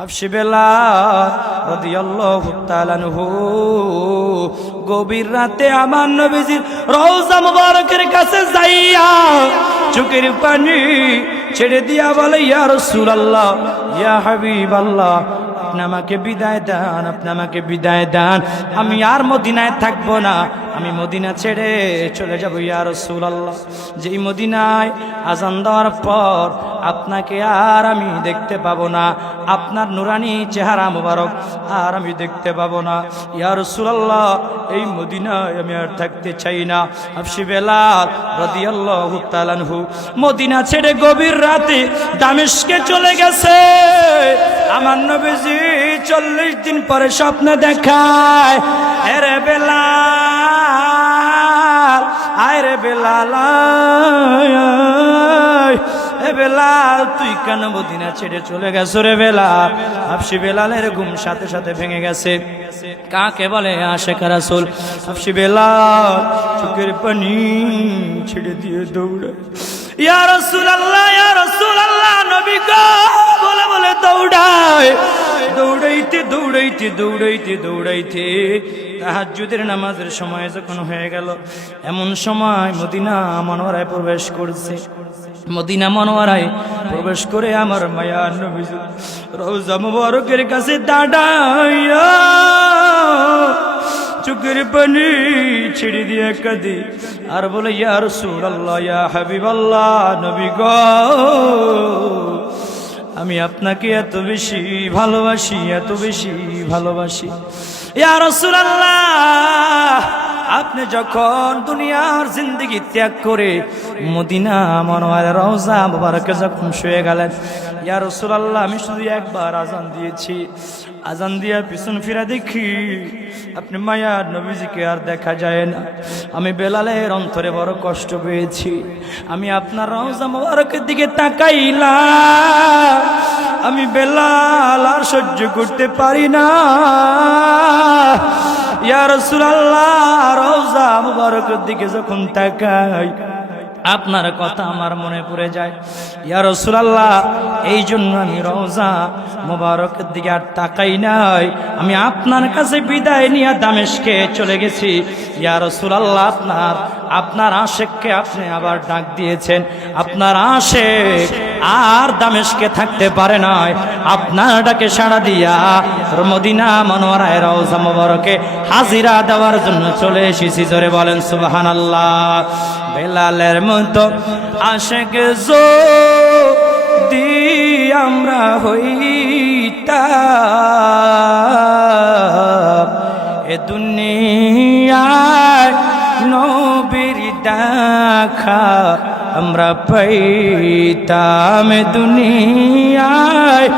হাফসে বেলাল রাদিয়াল্লাহু তাআলা আনহু গভীর রাতে আমার নবীজির রওজা মুবারকের কাছে যাইয়া চোখের পানি ছেড়ে দিয়া বলে, ইয়া রাসূলুল্লাহ, ইয়া হাবিবাল্লাহ, আপনি আমাকে বিদায় দেন, আপনি আমাকে বিদায় দেন, আমি আর মদিনায় থাকবো না, আমি মদিনা ছেড়ে চলে যাব ইয়া রাসূলুল্লাহ। যেই মদিনায় আজান দেওয়ার পর আপনাকে আর আমি দেখতে পাবো না, আপনার নুরানি চেহারা মোবারক আর আমি দেখতে পাবো না ইয়া রাসূলুল্লাহ, এই মদিনায় আমি আর থাকতে চাই না। হাফসে বেলাল রাদিয়াল্লাহু তাআলা আনহু মদিনা ছেড়ে গভীর রাতে দামেস্কে চলে গেছে। আমার নবীজি 40 দিন পরে স্বপ্নে দেখায়, আরে বেলাল, আরে বেলাল, এ বেলাল, তুই কেন মদিনা ছেড়ে চলে গেছ রে বেলাল? হাফসে বেলালের ঘুম সাথে সাথে ভেঙে গেছে। কাকে বলে আশিক রাসূল? হাফসে বেলাল চোখের পানি ছেড়ে দিয়ে দৌড়ে, ইয়া রাসূলুল্লাহ, ইয়া রাসূলুল্লাহ, নবী গো বলে বলে দৌড়ায়। দৌড়াইতে দৌড়াইতে দৌড়াইতে দৌড়াইতে তাহাজ্জুদের নামাজের সময় যখন হয়ে গেল, এমন সময় মদিনা মনোয়ারায় প্রবেশ করছে। মদিনা মনোয়ারায় প্রবেশ করে আমার মায়ার নবীজি রওজা মুবারকের কাছে দাঁড়াইয়া চোখের পানি ছেড়ে দিয়ে কাঁদে আর বলে, ইয়া রাসূলুল্লাহ, ইয়া হাবিবাল্লাহ, নবী গো, আমি আপনাকে এত বেশি ভালোবাসি, এত বেশি ভালোবাসি। ইয়া রাসূলুল্লাহ, আপনি যখন দুনিয়ার জিন্দেগি ত্যাগ করে মদিনা মনোয়ারের রওজা মুবারকে যখন শুয়ে গেলেন, ইয়া রাসূলুল্লাহ, আমি শুধু একবার আজান দিয়েছি, আজান দিয়া পিছন ফিরা দেখি আপনি মায়ার নবীজিকে আর দেখা যায় না। আমি বেলালের অন্তরে বড় কষ্ট পেয়েছি। আমি আপনার রওজা মুবারকের দিকে তাকাইলাম, আমি বেলাল আর সহ্য করতে পারি না। ইয়া রাসূলুল্লাহ, রওজা মুবারকের দিকে যখন তাকাই আপনার কথা আমার মনে পড়ে যায়। ইয়া রাসূলুল্লাহ, এই জন্য আমি রওজা মুবারকের দিকে আর তাকাই নাই, আমি আপনার কাছে বিদায় নিয়ে দামেস্কে চলে গেছি। ইয়া রাসূলুল্লাহ, আপনার আশিককে আপনি আবার ডাক দিয়েছেন, আপনার আশিক আর দামেস্কে থাকতে পারে নাই, আপনার ডাকে সাড়া দিয়া মদিনা মনোয়ারায় রওজা মুবারকে হাজিরা দেওয়ার জন্য চলে এসেছি। জোরে বলেন সুবহানাল্লাহ। বেলালের মতো আশিক যদি আমরা হইতাম, এ দুনিয়ায় নবীর দেখা আমরা পাইতাম, এ দুনিয়ায়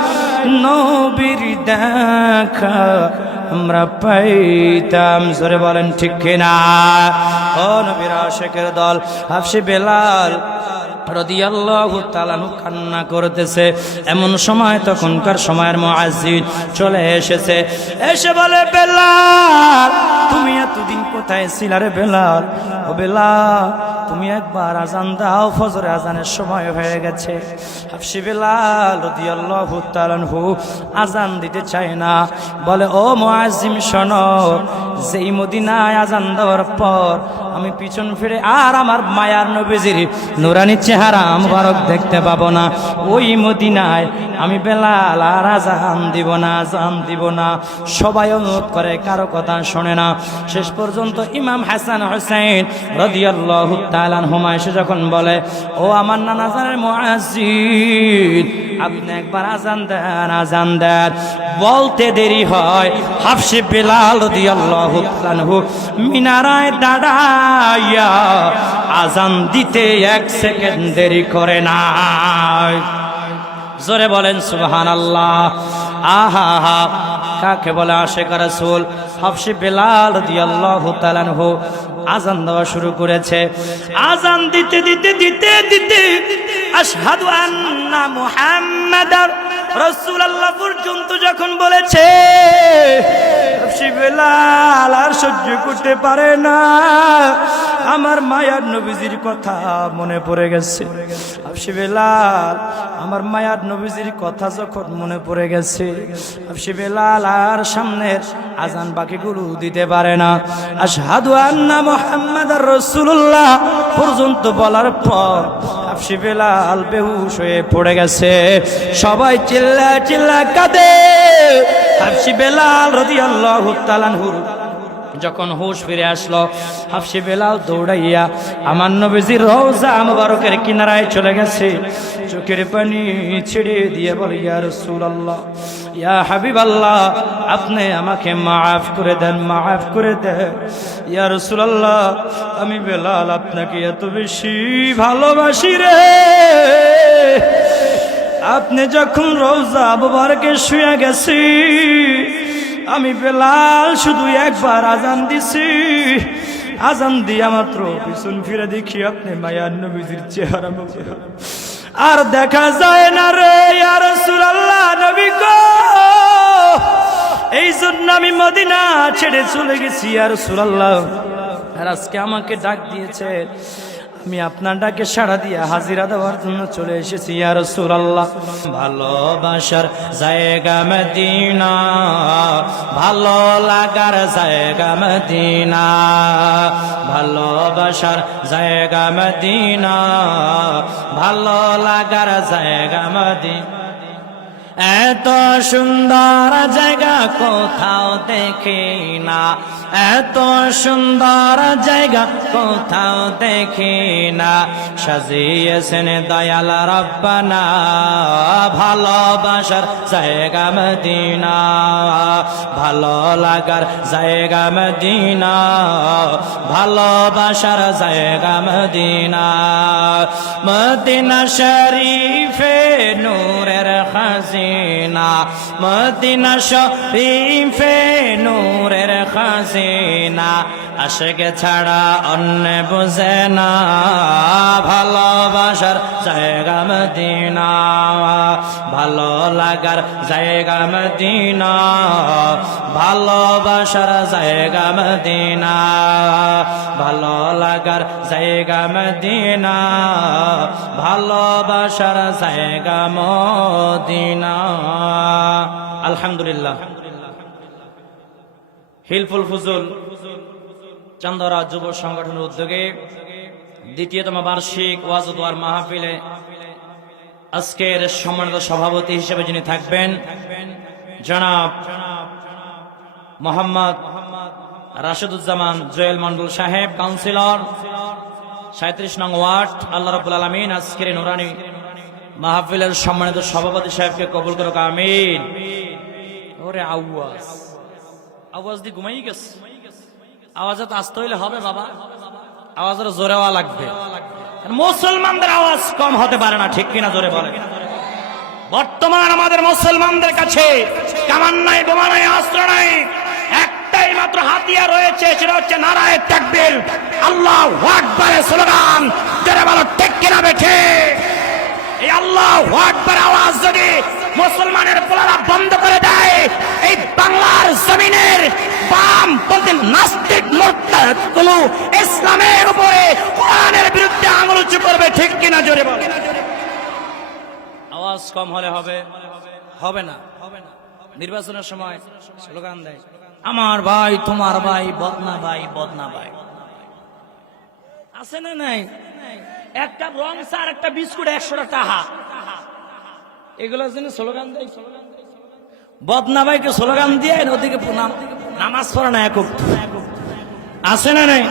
নবীর দেখা আমরা পাইতাম। জোরে বলেন ঠিক কিনা? ও নবীর আশিকের দল, হাফসে বেলাল রাদিয়াল্লাহু তাআলা আনহু কান্না করতেছে। এমন সময় তখনকার সময়ের মুয়াজ্জিন চলে এসেছে, এসে বলে, বেলাল, তুমি এতদিন কোথায় ছিলা রে বেলাল? ও বেলাল, তুমি একবার আজান দাও, ফজর আজানের সময় হয়ে গেছে। হাফসে বেলাল রাদিয়াল্লাহু তাআলা আনহু আজান দিতে চায় না। বলে, ও মুয়াজ্জিন শোনো, যেই মদিনায় আজান দেওয়ার পর আমি পিছন ফিরে আর আমার মায়ার নবীজির নুরানি চেহারা মুবারক দেখতে পাবো না, ওই মদিনায় আমি বেলাল আর আজান দিব না, আজান দিব না। সবাই অনুরোধ করে, কারো কথা শোনে না। শেষ পর্যন্ত ইমাম হাসান হুসাইন রাদিয়াল্লাহু তাআলা আনহুমা এসে যখন বলে, ও আমার নানা জানের মুয়াজ্জিন, আপনি একবার আজান দেন, আজান দেন। বলতে দেরি হয়, হাফসে বেলাল রাদিয়াল্লাহু তাআলা আনহু মিনারায় দাঁড়াইয়া আজান দিতে 1 সেকেন্ড দেরি করে না। জোরে বলেন সুবহানাল্লাহ। আহা হা, কাকে বলে আশিক রাসূল? হাফসে বেলাল রাদিয়াল্লাহু তাআলা আনহু আজান দেওয়া শুরু করেছে। আজান দিতে দিতে দিতে দিতে আশহাদু আন্না মুহাম্মাদার রাসূলুল্লাহ পর্যন্ত যখন বলেছে, হাবশী বেলাল আর সহ্য করতে পারে না, আমার মায়ার নবীজির কথা মনে পড়ে গেছে। হাবশী বেলাল আমার মায়ার নবীজির কথা যখন মনে পড়ে গেছে, হাবশী বেলাল আর সামনের আজান বাকিগুলো দিতে পারে না। আশহাদু আন্না মুহাম্মাদার রাসূলুল্লাহ পর্যন্ত বলার পর হাবশী বেলাল বেহুশ হয়ে পড়ে গেছে। সবাই চিল্লা চিল্লা কাঁদে। হাবশী বেলাল রাদিয়াল্লাহু তাআলা আনহু যখন হুঁশ ফিরে আসলো, হাবশী বেলাল দৌড়াইয়া আমার নবীজির রওজা মুবারকের কিনারায় চলে গেছে। চোখের পানি ছেড়ে দিয়ে বলে, ইয়া রাসূলুল্লাহ, ইয়া হাবিবাল্লাহ, আপনি আমাকে মাফ করে দেন, মাফ করে দেন। ইয়া রাসূলুল্লাহ, আমি বেলাল আপনাকে এত বেশি ভালোবাসি রে, আপনি যখন রওজা মুবারকে শুয়ে গেছি, আমি বেলাল শুধু একবার আজান দিছি, আজান দিয়া মাত্র পিছন ফিরে দেখি আপনি মায়ার নবীজির চেহারা আর দেখা যায় না রে। ইয়া রাসূলুল্লাহ, নবী গো, এই জন্য আমি মদিনা ছেড়ে চলে গেছি। ইয়া রাসূলুল্লাহ, আর আজকে আমাকে ডাক দিয়েছে, আমি আপনার ডাকে সাড়া দিয়ে হাজিরা দেওয়ার জন্য চলে এসেছি। ইয়া রাসূলুল্লাহ, ভালোবাসার জায়গা মদিনা, ভালো লাগার জায়গা মদিনা, ভালোবাসার জায়গা মদিনা, ভালো লাগার জায়গা মদিনা। এত সুন্দর জায়গা কোথাও দেখি না, এত সুন্দর জায়গা কোথাও দেখি না, সাজিয়েছেন দয়াল রব্বানা ভালোবাসার জায়গা মদিনা, ভালো লাগার জায়গা মদিনা, ভালোবাসার জায়গা মদিনা। মদিনা শরীফে নূরের খাজিনা, মদিনা শরীফে নূরের খাজিনা, আশিক ছাড়া অন্য বুঝে না ভালোবাসার জায়গা মদিনা, ভালো লাগার জায়গা মদিনা, ভালোবাসার জায়গা মদিনা, ভালো লাগার জায়গা মদিনা, ভালোবাসার জায়গা মদিনা। আলহামদুলিল্লাহ, হিলফুল ফুজুল চান্দরা যুব সংগঠনের উদ্যোগে দ্বিতীয়তম বার্ষিক ওয়াজ ও দোয়ার মাহফিলে আজকের সম্মানিত সভাপতি হিসেবে যিনি থাকবেন, জনাব মোহাম্মদ রাশেদুজ্জামান জুয়েল মন্ডল সাহেব, কাউন্সিলর 37 নং ওয়ার্ড। আল্লাহ রাব্বুল আলামিন আজকের নুরানি মাহফিলের সম্মানিত সভাপতি সাহেবকে কবুল করুক, আমিন। ওরে আওয়াজ আওয়াজ দিয়ে ঘুমাই গেছে, আওয়াজ তো আসতে হইলে হবে বাবা, আওয়াজের জোরে হওয়া লাগবে। মুসলমানদের আওয়াজ কম হতে পারে না, ঠিক কিনা জোরে বলে। বর্তমান আমাদের মুসলমানদের কাছে কামান নাই, বোমা নাই, অস্ত্র নাই, একটাই মাত্র হাতিয়ার রয়েছে, সেটা হচ্ছে নারায়ে তাকবীর, আল্লাহু আকবারের স্লোগান। জোরে বলো ঠিক কিনা বেঠে? এই আল্লাহু আকবার আওয়াজ যদি মুসলমানের পোলারা বন্ধ করে দেয়, এই বাংলার জমিনের বামপন্থী নাস্তিক মুরতাদ কোন ইসলামের উপরে কোরআনের বিরুদ্ধে আঙুল উঁচু করবে, ঠিক কিনা জোরে বল। আওয়াজ কম হলে হবে হবে না। নির্বাচনের সময় স্লোগান দেয়, আমার ভাই তোমার ভাই, বদনা ভাই বদনা ভাই, আছে না নাই? একটা রং সার একটা বিস্কুট 100 টাকা, এগুলোর জন্য স্লোগান দেয়। বদনা ভাইকে স্লোগান দিয়ে ওদিকে নামাজ পড়া না, এক আছে না নাই?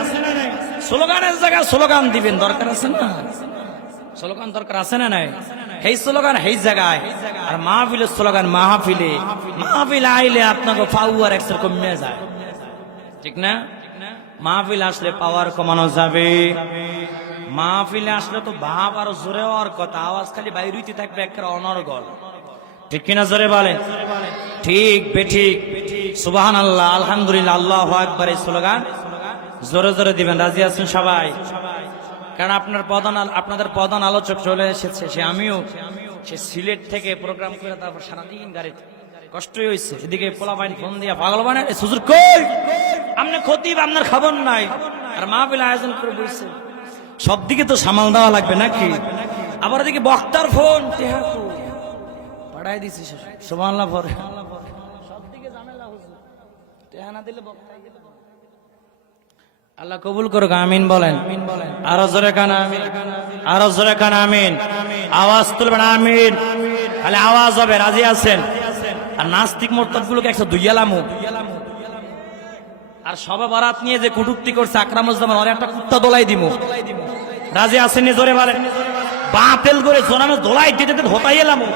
স্লোগানের জায়গায় স্লোগান দিবেন, দরকার আছে না? স্লোগান দরকার আছে না নাই? এই স্লোগান এই জায়গায়, আর মাহফিলের স্লোগান মাহফিলে। মাহফিল আইলে আপনাকে পাওয়ার এক্সের কমে যায়, ঠিক না? মাহফিল আসলে পাওয়ার কমানো যাবে। মাহফিলে আসলে তো ভাব আরো জোরে হওয়ার কথা, আওয়াজ খালি বাইরেই থাকবে একটা অনর্গল, ঠিক কিনা জোরে বলেন? ঠিক বেঠিক? সুবহানাল্লাহ, আলহামদুলিল্লাহ, আল্লাহু আকবার, এই স্লোগান জোরে জোরে দিবেন। রাজি আছেন সবাই? কারণ আপনাদের প্রধান আলোচক চলে এসেছে, সে আমিও, সে সিলেট থেকে প্রোগ্রাম করে তারপর সারাদিন গাড়িতে কষ্টই হয়েছে। এদিকে পোলাপাইন ফোন দিয়া পাগল বানায়, হুজুর কই আপনি খতিব, আপনার খবর নাই, আর মাহফিল আয়োজন করে বসে। সব দিকে তো সামাল দেওয়া লাগবে নাকি? আবার এদিকে বক্তার ফোন পাঠাই দিছি, সুবহানাল্লাহ পরে সব দিকে ঝামেলা হুজুর, টেহা না দিলে বক্তা গেল। আল্লাহ কবুল করুক, আমিন বলেন। আরো জোরে কান আমিন, আরো জোরে কান আমিন। আওয়াজ তুলবেন আমিন, খালি আওয়াজ হবে। রাজি আছেন? আর নাস্তিক মোরতাদ গুলোকে 102 এলামু, আর সবে বরাত নিয়ে যে কুটুক্তি করছে আকরামুজ্জামান, ওর একটা কুত্তা দোলাই দিমু। রাজি আছেন? জোরে বলেন। বাতিল করে জোরানো দোলাই দিতে হতাই এলামু।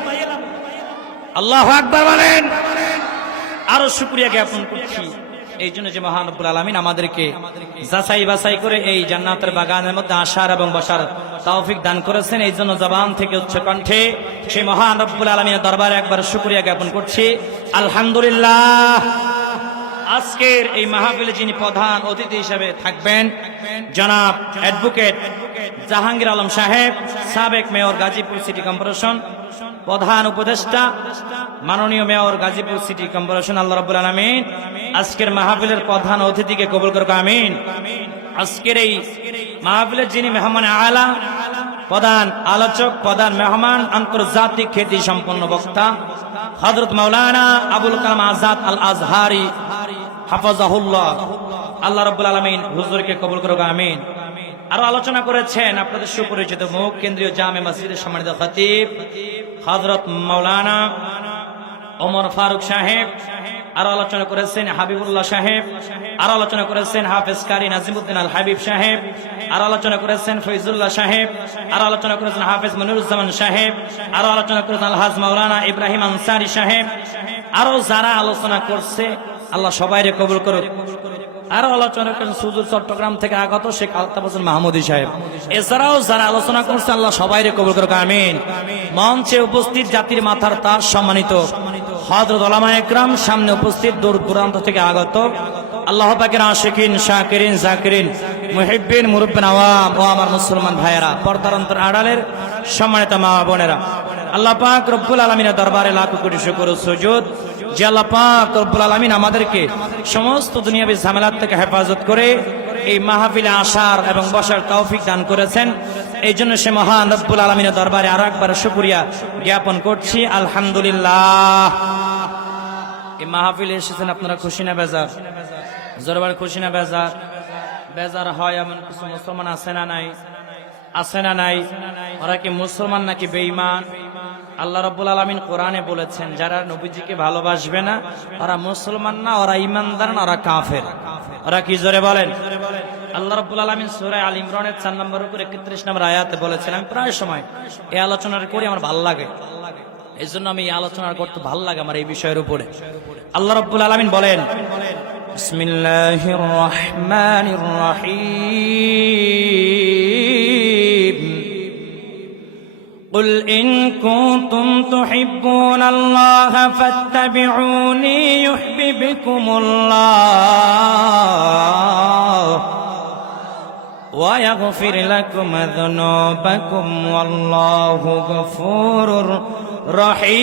আল্লাহু আকবার বলেন। আরো শুকরিয়া জ্ঞাপন করছি এই জন্য যে মহান রব্বুল আলামিন আমাদেরকে যাচাই বাছাই করে এই জান্নাতের বাগানের মধ্যে আসার এবং বসার তৌফিক দান করেছেন। এই জন্য জবান থেকে উচ্চ কণ্ঠে সেই মহান রব্বুল আলামিনের দরবারে একবার শুকরিয়া জ্ঞাপন করছি, আলহামদুলিল্লাহ। আজকের এই মাহফিলে যিনি প্রধান অতিথি হিসেবে থাকবেন, জনাব অ্যাডভোকেট জাহাঙ্গীর আলম সাহেব, সাবেক মেয়র গাজীপুর সিটি কর্পোরেশন, প্রধান উপদেষ্টা মাননীয় মেয়র গাজীপুর সিটি কর্পোরেশন। আল্লাহ রাব্বুল আলামিন আজকের মাহফিলের প্রধান অতিথিকে কবুল করুক, আমিন। আজকের এই মাহফিলের যিনি মেহমান আলা, প্রধান আলোচক, প্রধান মেহমান, আন্তর্জাতিক খ্যাতি সম্পন্ন বক্তা হযরত মাওলানা আবুল কালাম আজাদ আল আজহারি হাফাজাহুল্লাহ, আল্লাহ রাব্বুল আলামিন হুজুরকে কবুল করুক, আমিন। আরো আলোচনা করেছেন আপনাদের সুপরিচিত মুখ, কেন্দ্রীয় জামে মসজিদের সম্মানিত খতিব হযরত মাওলানা ওমর ফারুক সাহেব। আরো আলোচনা করেছেন হাবিবুল্লাহ সাহেব। আরো আলোচনা করেছেন হাফেজ কারি নাজিমউদ্দিন আল হাবিব সাহেব। আরো আলোচনা করেছেন ফয়জুল্লাহ সাহেব। আরো আলোচনা করেছেন হাফেজ মনিরুজ্জামান সাহেব। আরো আলোচনা করেছেন আলহাজ মাওলানা ইব্রাহিম আনসারী সাহেব। আরো যারা আলোচনা করছে আল্লাহ সবাইরে কবুল করুক। আরো আলোচনা করেছেন সুদূর চট্টগ্রাম থেকে আগত শেখ আলতাফ হোসেন মাহমুদী সাহেব। এছাড়াও যারা আলোচনা করছে আল্লাহ সবাইরে কবুল করুক, আমিন। মঞ্চে উপস্থিত জাতির মাথার তাজ সম্মানিত হযরত উলামায়ে কেরাম, সামনে উপস্থিত দূর দূরান্ত থেকে আগত আল্লাহ পাকের আশিকিন, শাকিরিন, জাকিরিন, মুহিব্বিন, মুরব্বিন, আওয়াম ও আমার মুসলমান ভাইয়েরা, পর্দার অন্তর আড়ালের সম্মানিত মা বোনেরা, আল্লাহ পাক রব্বুল আলামিনের দরবারে লাখ কোটি শুকর ও সুজুদ যে আল্লাহ পাক রব্বুল আলামিন আমাদেরকে সমস্ত দুনিয়াবী ঝামেলা থেকে হেফাজত করে এই মাহফিলে আসার এবং বসার তৌফিক দান করেছেন। এই জন্য সে মহান রব্বুল আলামিনের দরবারে আরো একবার শুকরিয়া জ্ঞাপন করছি, আলহামদুলিল্লাহ। এই মাহফিলে এসেছেন আপনারা খুশি না বেজার? জোরবার খুশি না বেজার? বেজার হয় এমন কিছু মুসলমান আছে না নাই? আছে না নাই? ওরা কি মুসলমান নাকি বেঈমান? আল্লাহ রাব্বুল আলামিন কোরআনে বলেছেন যারা নবীজিকে ভালোবাসবে না ওরা মুসলমান না, ওরা ঈমানদার না, ওরা কাফের। ওরা কি? জোরে বলেন। আল্লাহ রাব্বুল আলামিন সূরা আল ইমরানের 4 নম্বর উপর 31 নম্বর আয়াতে বলেছেন, আমি প্রায় সময় এই আলোচনা করি, আমার ভালো লাগে, এই জন্য আমি এই আলোচনা করতে ভালো লাগে আমার এই বিষয়ের উপরে। আল্লাহ রাব্বুল আলামিন বলেন, বিসমিল্লাহির রহমানির রহিম, قل إن كنتم تحبون الله فاتبعوني يحببكم الله ويغفر لكم ذنوبكم والله غفور رحيم।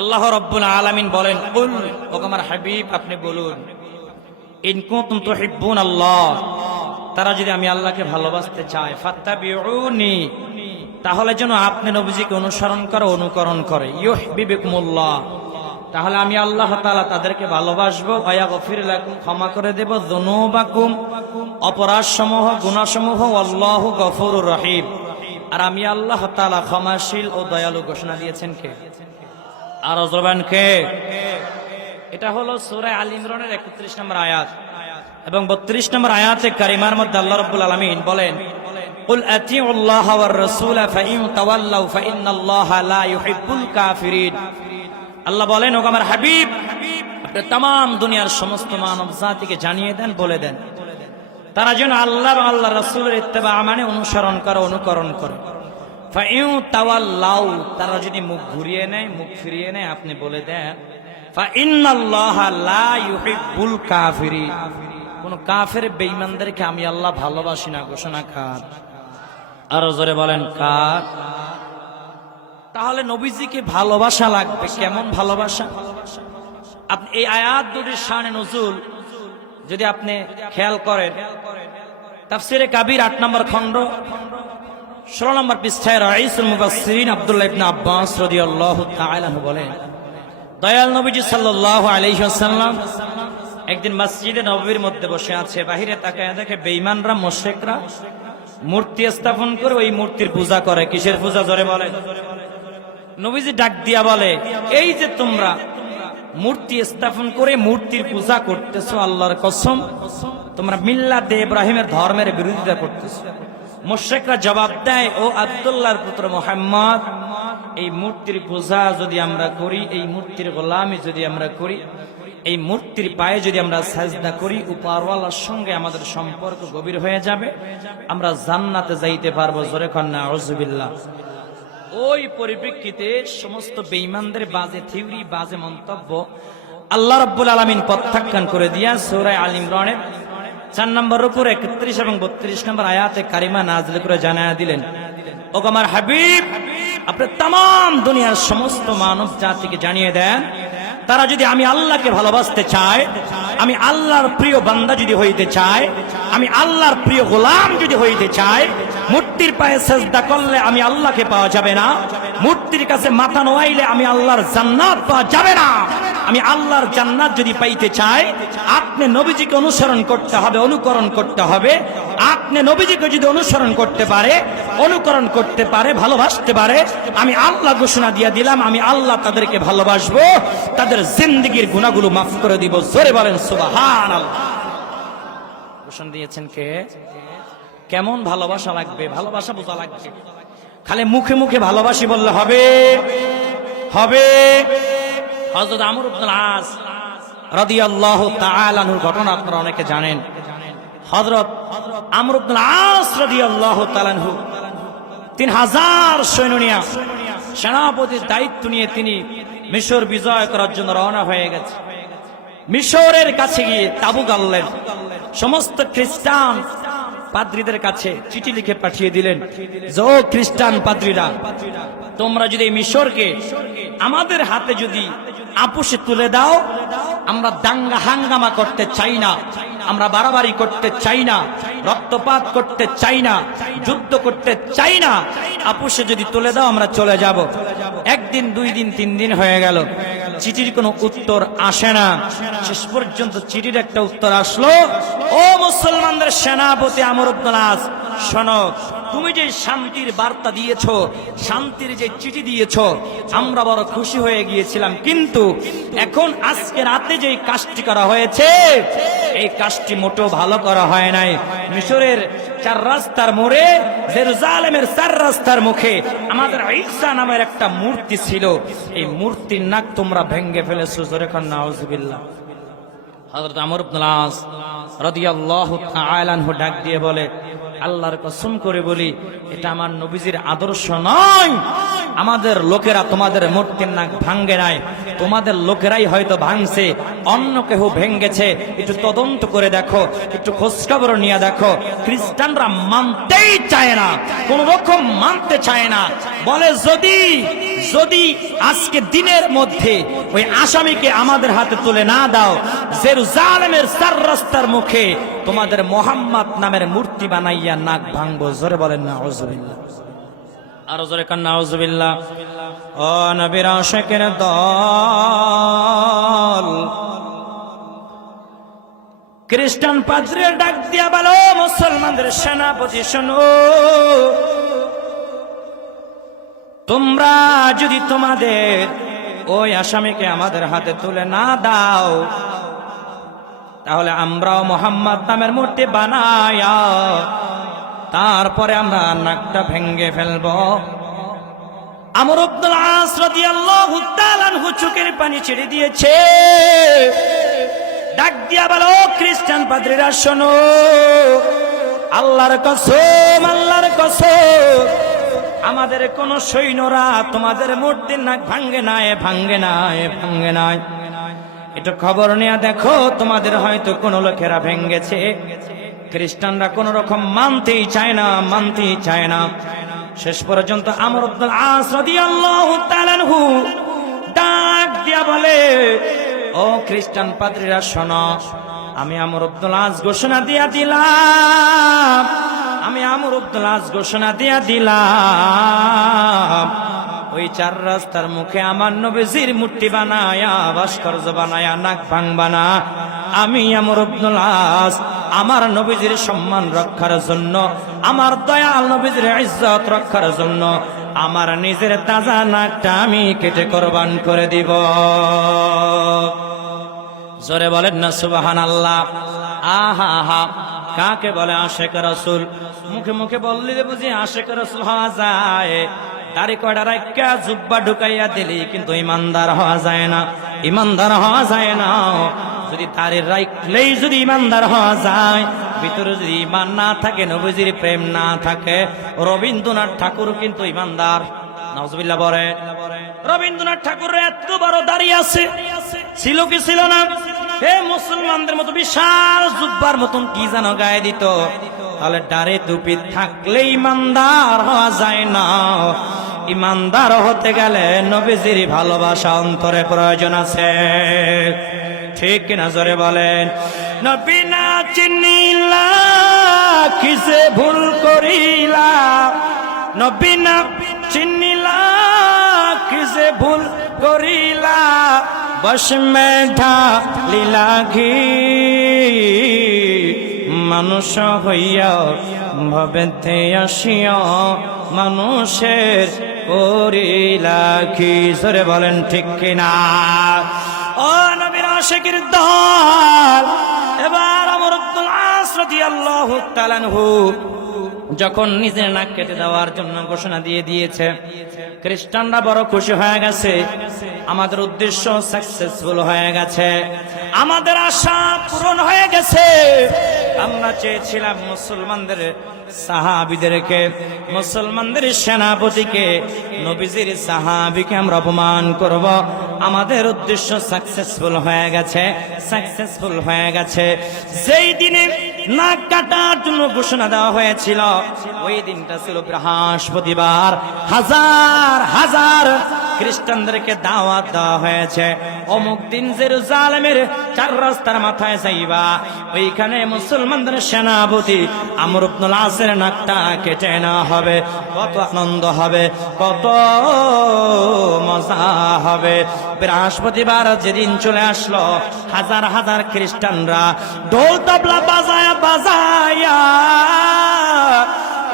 আল্লাহ রাব্বুল আলামিন বলেন, কুল, ও আমার হাবিব আপনি বলুন, ইন কুনতুম তুহিব্বুনাল্লাহ, তারা যদি আমি আল্লাহকে ভালোবাসতে চায়, ফাত্তাবিউনি, তাহলে যেন আপনি নবীজিকে অনুসরণ করে, অনুকরণ করে, ইউহিব্বুকুমুল্লাহ, তাহলে আমি আল্লাহ তাআলা তাদেরকে ভালোবাসবো, ওয়ায়াগফির লাকুম, ক্ষমা করে দেব, যুনুবাকুম, অপরাধসমূহ, গুনাহসমূহ, আল্লাহু গফুরুর রহিম, আর আমি আল্লাহ তাআলা ক্ষমাশীল ও দয়ালু ঘোষণা দিয়েছেন কে? আর জবান কে? এটা হলো সূরা আল ইমরানের 31 নম্বর আয়াত এবং 32 নম্বর আয়াতে কারিমার মধ্যে আল্লাহ রাব্বুল আলামিন বলেন, কুল আতিউল্লাহ ওয়ার রাসূল ফাইন তাওয়াল্লাউ ফাইন্নাল্লাহা লা ইউহিব্বুল কাফিরিন। আল্লাহ বলেন, ও আমার হাবিব আপনি तमाम দুনিয়ার সমস্ত মানব জাতিকে জানিয়ে দেন, বলে দেন তারা যেন আল্লাহ এবং আল্লাহর রাসূলের ইত্তেবা মানে অনুসরণ করে, অনুকরণ করে। ফাইন তাওয়াল্লাউ, তারা যদি মুখ ঘুরিয়ে নেয়, মুখ ফিরিয়ে নেয়, আপনি বলে দেন ফাইন্নাল্লাহা লা ইউহিব্বুল কাফিরিন, কোন কাফের বেঈমানদেরকে আমি আল্লাহ ভালোবাসি না, ঘোষণা কার? আরো জোরে বলেন কার? তাহলে নবীজিকে ভালোবাসা লাগবে। কেমন ভালোবাসা? আপনি এই আয়াত দুটির শানে নজুল যদি আপনি খেয়াল করেন, তাফসিরে কাবির ৮ নম্বর খণ্ড ১৬ নম্বর পৃষ্ঠায় রাইসুল মুফাসসিরিন আব্দুল্লাহ ইবনে আব্বাস রাদিয়াল্লাহু তাআলা আনহু বলেন, দয়াল নবীজি সাল্লাল্লাহু আলাইহি ওয়াসাল্লাম একদিন মসজিদে নববীর মধ্যে বসে আছে। বাহিরে তাকায় দেখে বেঈমানরা, মুশরিকরা মূর্তি স্থাপন করে ওই মূর্তির পূজা করে। কিসের পূজা? জোরে বলে। নবীজি ডাক দিয়া বলে, এই যে তোমরা মূর্তি স্থাপন করে মূর্তির পূজা করতেছো, আল্লাহর কসম তোমরা মিল্লাতে ইব্রাহিমের ধর্মের বিরোধিতা করতেছো। মুশরিকরা জবাব দেয়, ও আব্দুল্লাহর পুত্র মুহাম্মদ, এই মূর্তির পূজা যদি আমরা করি, এই মূর্তির গোলামি যদি আমরা করি, এই মূর্তির পায়ে যদি আমরা সাজদা করি, উপরওয়ালার সঙ্গে আমাদের সম্পর্ক গভীর হয়ে যাবে, আমরা জান্নাতে যাইতে পারবো। জোরে কন না আউযুবিল্লাহ। ওই পরিপ্রেক্ষিতে সমস্ত বেঈমানদের বাজে থিওরি, বাজে মন্তব্য আল্লাহ রাব্বুল আলামিন প্রত্যাখ্যান করে দিয়া সূরা আল ইমরানের ৪ নম্বর রুকুর ৩১ এবং ৩২ নম্বর আয়াতে কারিমা নাযিল করে জানায়া দিলেন, ও আমার হাবিব, আপনি तमाम দুনিয়ার সমস্ত মানব জাতিকে জানিয়ে দেন, তারা যদি আমি আল্লাহকে ভালোবাসতে চায়, আমি আল্লাহর প্রিয় বান্দা যদি হইতে চায়, আমি আল্লাহর প্রিয় গোলাম যদি হইতে চায়, মূর্তির পায়ে সেজদা করলে আমি আল্লাহকে পাওয়া যাবে না, মূর্তির কাছে মাথা নোয়াইলে আমি আল্লাহর জান্নাত পাওয়া যাবে না। আমি আল্লাহর জান্নাত যদি পাইতে চাই, আপনি নবীজিকে অনুসরণ করতে হবে, অনুকরণ করতে হবে। আপনি নবীজিকে যদি অনুসরণ করতে পারে, অনুকরণ করতে পারে, ভালোবাসতে পারে, আমি আল্লাহ ঘোষণা দিয়ে দিলাম, আমি আল্লাহ তাদেরকে ভালোবাসবো, তাদের জিন্দেগীর গুনাহগুলো মাফ করে দিব। জোরে বলেন সুবহানাল্লাহ। ঘোষণা দিয়েছেন কে? কেমন ভালোবাসা লাগবে? ভালোবাসা বোঝা লাগবে। খালি মুখে মুখে ভালোবাসি বললে হবে? হবে? হযরত আমর ইবনুল আস রাদিয়াল্লাহু তাআলা আনহুর ঘটনা আপনারা অনেকে জানেন। হযরত আমর ইবনুল আস রাদিয়াল্লাহু তাআলা আনহু ৩০০০ সৈন্য নিয়ে, সেনাপতির দায়িত্ব নিয়ে তিনি মিশর বিজয় করার জন্য রওনা হয়ে গেছে। মিশরের কাছে গিয়ে তাবু গাড়লেন। সমস্ত খ্রিস্টান পাদ্রীদের কাছে চিঠি লিখে পাঠিয়ে দিলেন যে, ও খ্রিস্টান পাদ্রীরা, তোমরা যদি মিশরকে আমাদের হাতে যদি আপোষে তুলে দাও, আমরা দাঙ্গা হাঙ্গামা করতে চাই না, আমরা বাড়াবাড়ি করতে চাই না, রক্তপাত করতে চাই না, যুদ্ধ করতে চাই না, আপোষে যদি তুলে দাও আমরা চলে যাব। একদিন, ২ দিন, ৩ দিন হয়ে গেল, চিঠির কোনো উত্তর আসে না। শেষ পর্যন্ত চিঠির একটা উত্তর আসলো, ও মুসলমানদের সেনাপতি আমর ইবনুল আস, শোনো, তুমি যে শান্তির বার্তা দিয়েছো, শান্তির যে চিঠি দিয়েছো, আমরা বড় খুশি হয়ে গিয়েছিলাম, কিন্তু এখন আজকে রাতে যে কাজটি করা হয়েছে, এই কাজটি মোটেও ভালো করা হয় নাই। মিশরের ৪ রাস্তার মোড়ে, জেরুজালেমের ৪ রাস্তার মুখে আমাদের ঈসা নামের একটা মূর্তি ছিল, এই মূর্তির নাক তোমরা ভেঙে ফেলেছো। জোরে কন নাউযুবিল্লাহ। হযরত আমর ইবনুল আস রাদিয়াল্লাহু তাআলা আনহু ডাক দিয়ে বলে, আল্লাহর কসম করে বলি, এটা আমার নবীজির আদর্শ নয়। আমাদের লোকেরা তোমাদের মূর্তির নাক ভাঙ্গে নাই, তোমাদের লোকেরাই হয়তো ভাঙছে, অন্য কেউ ভেঙ্গেছে। একটু তদন্ত করে দেখো, একটু খোঁজখবর নিয়ে দেখো। খ্রিস্টানরা মানতেই চায় না, কোন রকম মানতে চায় না। বলে যদি যদি আজকে দিনের মধ্যে ওই আসামিকে আমাদের হাতে তুলে না দাও, জেরুজালেমের ৪ রাস্তার মুখে তোমাদের মোহাম্মদ নামের মূর্তি বানাইয়া নাক ভাঙবো। জোরে বলেন নাউযুবিল্লাহ। আরো জোরে কান নাউযুবিল্লাহ। ও নবীর আশিকের দল, খ্রিস্টান পাদ্রীর ডাক দিয়া বলো, মুসলমানদের সেনাপতি শোনো, তোমরা যদি তোমাদের ওই আসামিকে আমাদের হাতে তুলে না দাও, তাহলে আমরাও মোহাম্মদ নামের মূর্তি বানায়া তারপরে আমরা নাকটা ভেঙ্গে ফেলব। আমর ইবনুল আস রাদিয়াল্লাহু তাআলা আনহু চোখের পানি ছেড়ে দিয়েছে। ডাক দিয়া বলো, খ্রিস্টান পাদ্রীরা শোনো, আল্লাহর কসম, আল্লাহর কসম, আমাদের কোন সৈন্যরা তোমাদের মূর্তির নাক ভাঙ্গে নাই, ভাঙ্গে নাই, ভাঙ্গে নাই। একটু খবর নিয়ে দেখো, তোমাদের হয়তো কোন লোকেরা ভেঙ্গেছে। খ্রিস্টানরা কোন রকম মানতেই চায় না। শেষ পর্যন্ত আমর ইবনুল আস রাদিয়াল্লাহু তাআলা আনহু ডাক দিয়া বলে, ও খ্রিস্টান পাদ্রীরা শোনো, আমি আমর ইবনুল আস ঘোষণা দিয়া দিলাম, ওই চার রাস্তার মুখে আমার নবীজির মূর্তি বানায়া, ভাস্কর্য বানায়া, নাক ভাঙবানা, আমি আমর ইবনুল আস আমার নবীজির সম্মান রক্ষার জন্য, আমার দয়াল নবীজির ইজ্জত রক্ষার জন্য আমার নিজের তাজা নাকটা আমি কেটে কোরবান করে দিব। জোরে বলেন না সুবহানাল্লাহ। আহা হা, কাকে বলে আশেক রাসূল? মুখে মুখে বললি বুঝি আশেক রাসূল হওয়া যায়? দাড়ি কয়টা রাইখা জুব্বা ঢুকাইয়া দিলি কিন্তু ইমানদার হওয়া যায় না। যদি দাড়ি রাইখলেই যদি ইমানদার হওয়া যায়, ভিতরে যদি ইমান না থাকে, নবীজির প্রেম না থাকে, রবীন্দ্রনাথ ঠাকুর কিন্তু ইমানদার। নাউজুবিল্লাহ বলে। রবীন্দ্রনাথ ঠাকুরের এত বড় দাড়ি আছে, ছিল কি ছিল না? হে মুসলমানদের মতো বিশাল জুব্বার মতন কি যেন গায়ে দিত। তাহলে দাড়ি টুপি থাকলে ইমানদার হওয়া যায় না। ইমানদার হতে গেলে নবীজির ভালোবাসা অন্তরে প্রয়োজন আছে, ঠিক কিনা? জোরে বলেন। নবী না চিনিলা কিসে ভুল করিলা, নবী না চিনিলা কিসে ভুল করিলা, বশ মে ঢালিলা ঘি, মানুষ হইয়া ভবেতে আসিয়া মানুষের করিলা কি? জোরে বলেন ঠিক কিনা? ও নবীর আশিকের দল, এবার আমর ইবনুল আস রাদিয়াল্লাহু তাআলা আনহু যখন নিজের নাক কেটে দেওয়ার জন্য ঘোষণা দিয়ে দিয়েছে, খ্রিস্টানরা বড় খুশি হয়ে গেছে। আমাদের উদ্দেশ্য সাকসেসফুল হয়ে গেছে, আমাদের আশা পূরণ হয়ে গেছে। আমরা চেয়েছিলাম মুসলমানদের সাহাবীদেরকে, মুসলমানদের সেনাপতিকে, নবীজির সাহাবীকে আমরা অপমান করব। আমাদের উদ্দেশ্য সাকসেসফুল হয়ে গেছে। যেই দিনে নাক কাটার জন্য ঘোষণা দেওয়া হয়েছিল, ওই দিনটা ছিল বৃহস্পতিবার। হাজার হাজার খ্রিস্টানদেরকে দাওয়াত দেওয়া হয়েছে, অমুক দিন জেরুজালেমের চার রাস্তার মাথায় যাইবা, ওইখানে মুসলমানদের সেনাপতি আমর ইবনুল আসের নাকটা কেটে নেওয়া হবে। কত আনন্দ হবে, কত মজা হবে। বৃহস্পতিবার যেদিন চলে আসলো, হাজার হাজার খ্রিস্টানরা ঢোল তবলা বাজায়া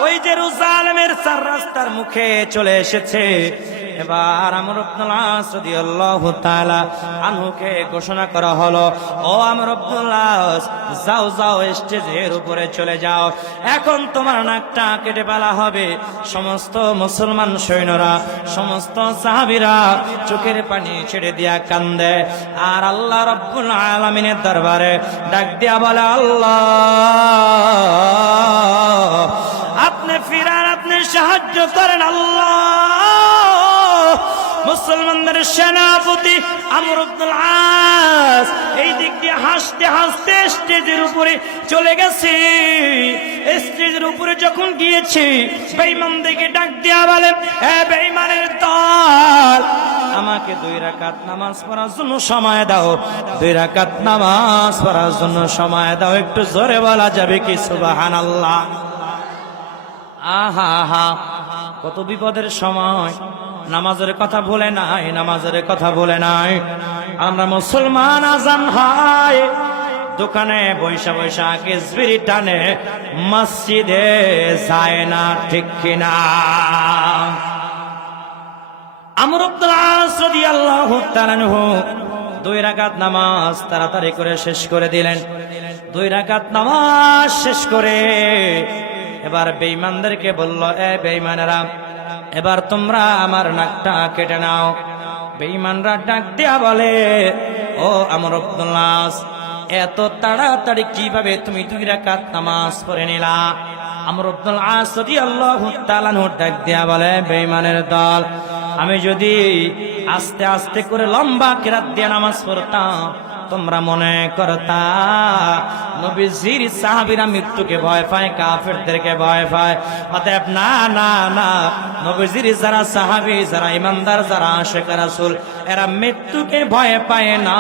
ওই জেরুজালেমের চার রাস্তার মুখে চলে এসেছে। এবার আমর ইবনুল আস রাদিয়াল্লাহু তাআলা আনহুকে ঘোষণা করা হলো, ও আমর ইবনুল আস, যাও স্টেজের উপরে চলে যাও, এখন তোমার নাকটা কেটে ফেলা হবে। সমস্ত মুসলমান সৈন্যরা, সমস্ত সাহাবীরা চোখের পানি ছেড়ে দিয়া কান্দে, আর আল্লাহ রাব্বুল আলামিনের দরবারে ডাক দিয়া বলে, আল্লাহ আপনি ফিরান, আপনি সাহায্য করেন আল্লাহ। মুসলমানদের সেনাপতি আমর ইবনুল আস এই দিক দিয়ে হাসতে হাসতে স্টেজের উপরে চলে গেছে। স্টেজের উপরে যখন গিয়েছে, বেঈমানদেরকে ডাক দিয়া বলে, এ বেঈমানের দল, আমাকে 2 রাকাত নামাজ পড়ার জন্য সময় দাও, 2 রাকাত নামাজ পড়ার জন্য সময় দাও। একটু জোরে বলা যাবে কি সুবহানাল্লাহ? আহা হা, কত বিপদের সময়। নামাজের কথা বলে নাই, আমরা মুসলমান আজান হয় দোকানে বৈশা বৈশা কিসবিরি টানে, মসজিদে যায় না, ঠিক কিনা? আমর ইবনুল আস রাদিয়াল্লাহু তাআলা আনহু 2 রাকাত নামাজ তাড়াতাড়ি করে শেষ করে দিলেন। 2 রাকাত নামাজ শেষ করে এবার বেঈমানদেরকে বলল, এ বেঈমানেরা, এবার তোমরা আমার নাকটা কেটে নাও। বেঈমানরা ডাক দিয়া বলে, ও আমর ইবনুল আস, এত তাড়াতাড়ি কিভাবে তুমি 2 রাকাত নামাজ পড়ে নিলা? আমর ইবনুল আস রাদিয়াল্লাহু তাআলা আনহু ডাক দিয়া বলে, বেঈমানের দল, আমি যদি আস্তে আস্তে করে লম্বা কিরাত দিয়ে নামাজ পড়তাম, তোমরা মনে করতা নবীজির সাহাবীরা মৃত্যুকে ভয় পায়, কাফেরদেরকে ভয় পায়। অতএব না না না, নবীজির যারা সাহাবী, যারা ইমানদার, যারা আশিক রাসূল, এরা মৃত্যুকে ভয় পায় না।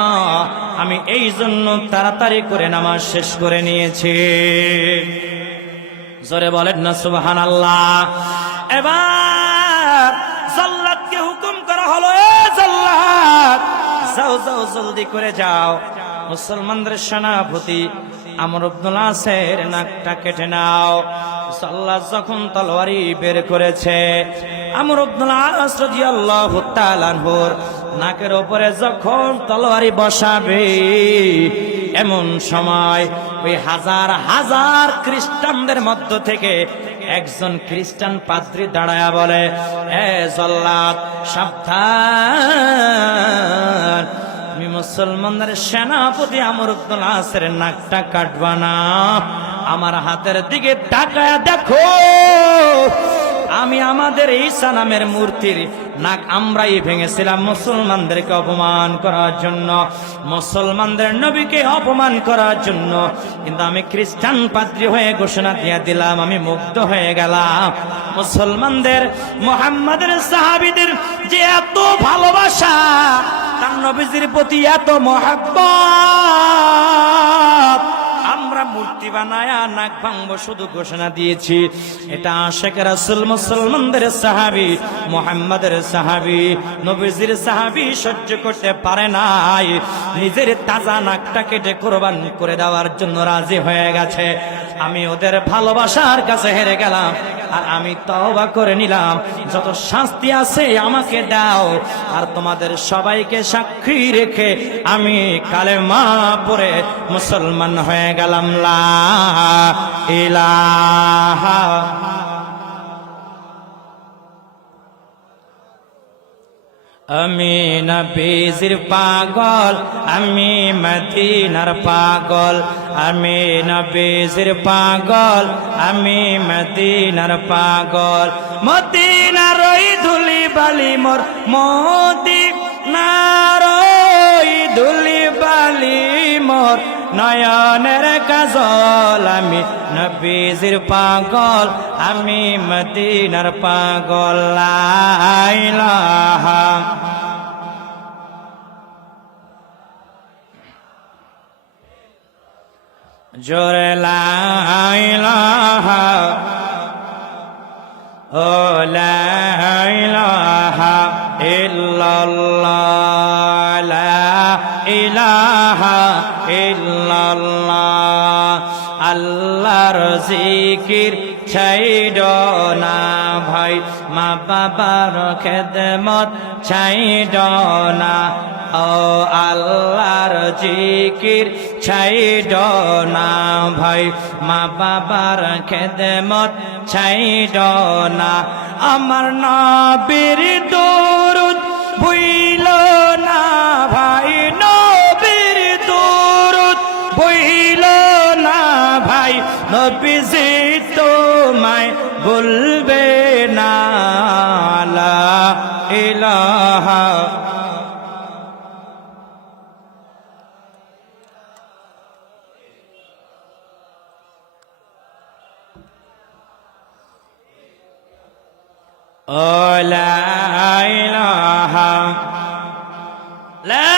আমি এই জন্য তাড়াতাড়ি করে নামাজ শেষ করে নিয়েছি। জোরে বলেন না সুবহানাল্লাহ। এবার জাল্লাদকে হুকুম করা হলো, এ জাল্লাদ যাও যাও, জলদি করে যাও, মুসলমানদের সেনাপতি আমর ইবনুল আসের নাকটা কেটে নাও। জাল্লাদ যখন তলোয়ারি বের করেছে, আমর ইবনুল আস রাদিয়াল্লাহু তাআলা আনহুর নাকের উপরে যখন তলোয়ারি বসাবে, এমন সময় ওই হাজার হাজার খ্রিস্টানদের মধ্য থেকে একজন খ্রিস্টান পাদ্রী দাঁড়ায়া বলে, এ জাল্লাদ সাবধান, তুমি মুসলমানদের সেনাপতি আমর ইবনুল আসের নাকটা কাটবা না। আমার হাতের দিকে তাকায়া দেখো, আমি আমাদের ঈসা নামের মূর্তির নাক আমরাই ভেঙেছিলাম মুসলমানদেরকে অপমান করার জন্য, মুসলমানদের নবীকে অপমান করার জন্য। কিন্তু আমি খ্রিস্টান পাদ্রী হয়ে ঘোষণা দিয়ে দিলাম, আমি মুগ্ধ হয়ে গেলাম। মুসলমানদের, মুহাম্মাদের সাহাবীদের যে এত ভালোবাসা, তার নবীজির প্রতি এত মহব্বত, আমরা মূর্তি বানায়া নাক ভাঙবো শুধু ঘোষণা দিয়েছি। এটা আশিক রাসূল, মুসলমানদের সাহাবী, মুহাম্মাদের সাহাবী, নবীজির সাহাবী সহ্য করতে পারে নাই, নিজের তাজা নাকটা কেটে কুরবান করে দেওয়ার জন্য রাজি হয়ে গেছে। আমি ওদের ভালোবাসার কাছে হেরে গেলাম, আর আমি তওবা করে নিলাম, যত শাস্তি আছে আমাকে দাও, আর তোমাদের সবাইকে সাক্ষী রেখে আমি কালেমা পড়ে মুসলমান হয়ে গেলাম। লা ইলাহা আমি নবীজির পাগল, আমি মদিনার পাগল, আমি নবীজির পাগল, আমি মদিনার পাগল। মদিনার ওই ধুলি বালি মোর, মদিনার ওই ধুলি বালি মোর, নয়নের কাজল। আমি নবীজির পাগল, আমি মদিনার পাগল। লা ইলাহা জোরে লা ইলাহা, ও লা ইলাহা ইল্লাল্লাহ, লা ইলাহা ইল্লাল্লাহ। আল্লাহর জিকির ছাইড়ো না ভাই, মা বাবার খেদমত ছাইড়ো না। ও আল্লাহর জিকির ছাইড়ো না ভাই, মা বাবার খেদমত ছাইড়ো না। আমার নবীর দরুদ ভুইলো না ভাই, নবীর দরুদ ভুইলো না ভাই, নবীজি তোমায় বলবে না। লা ইলাহা ও লা ইলাহা, লা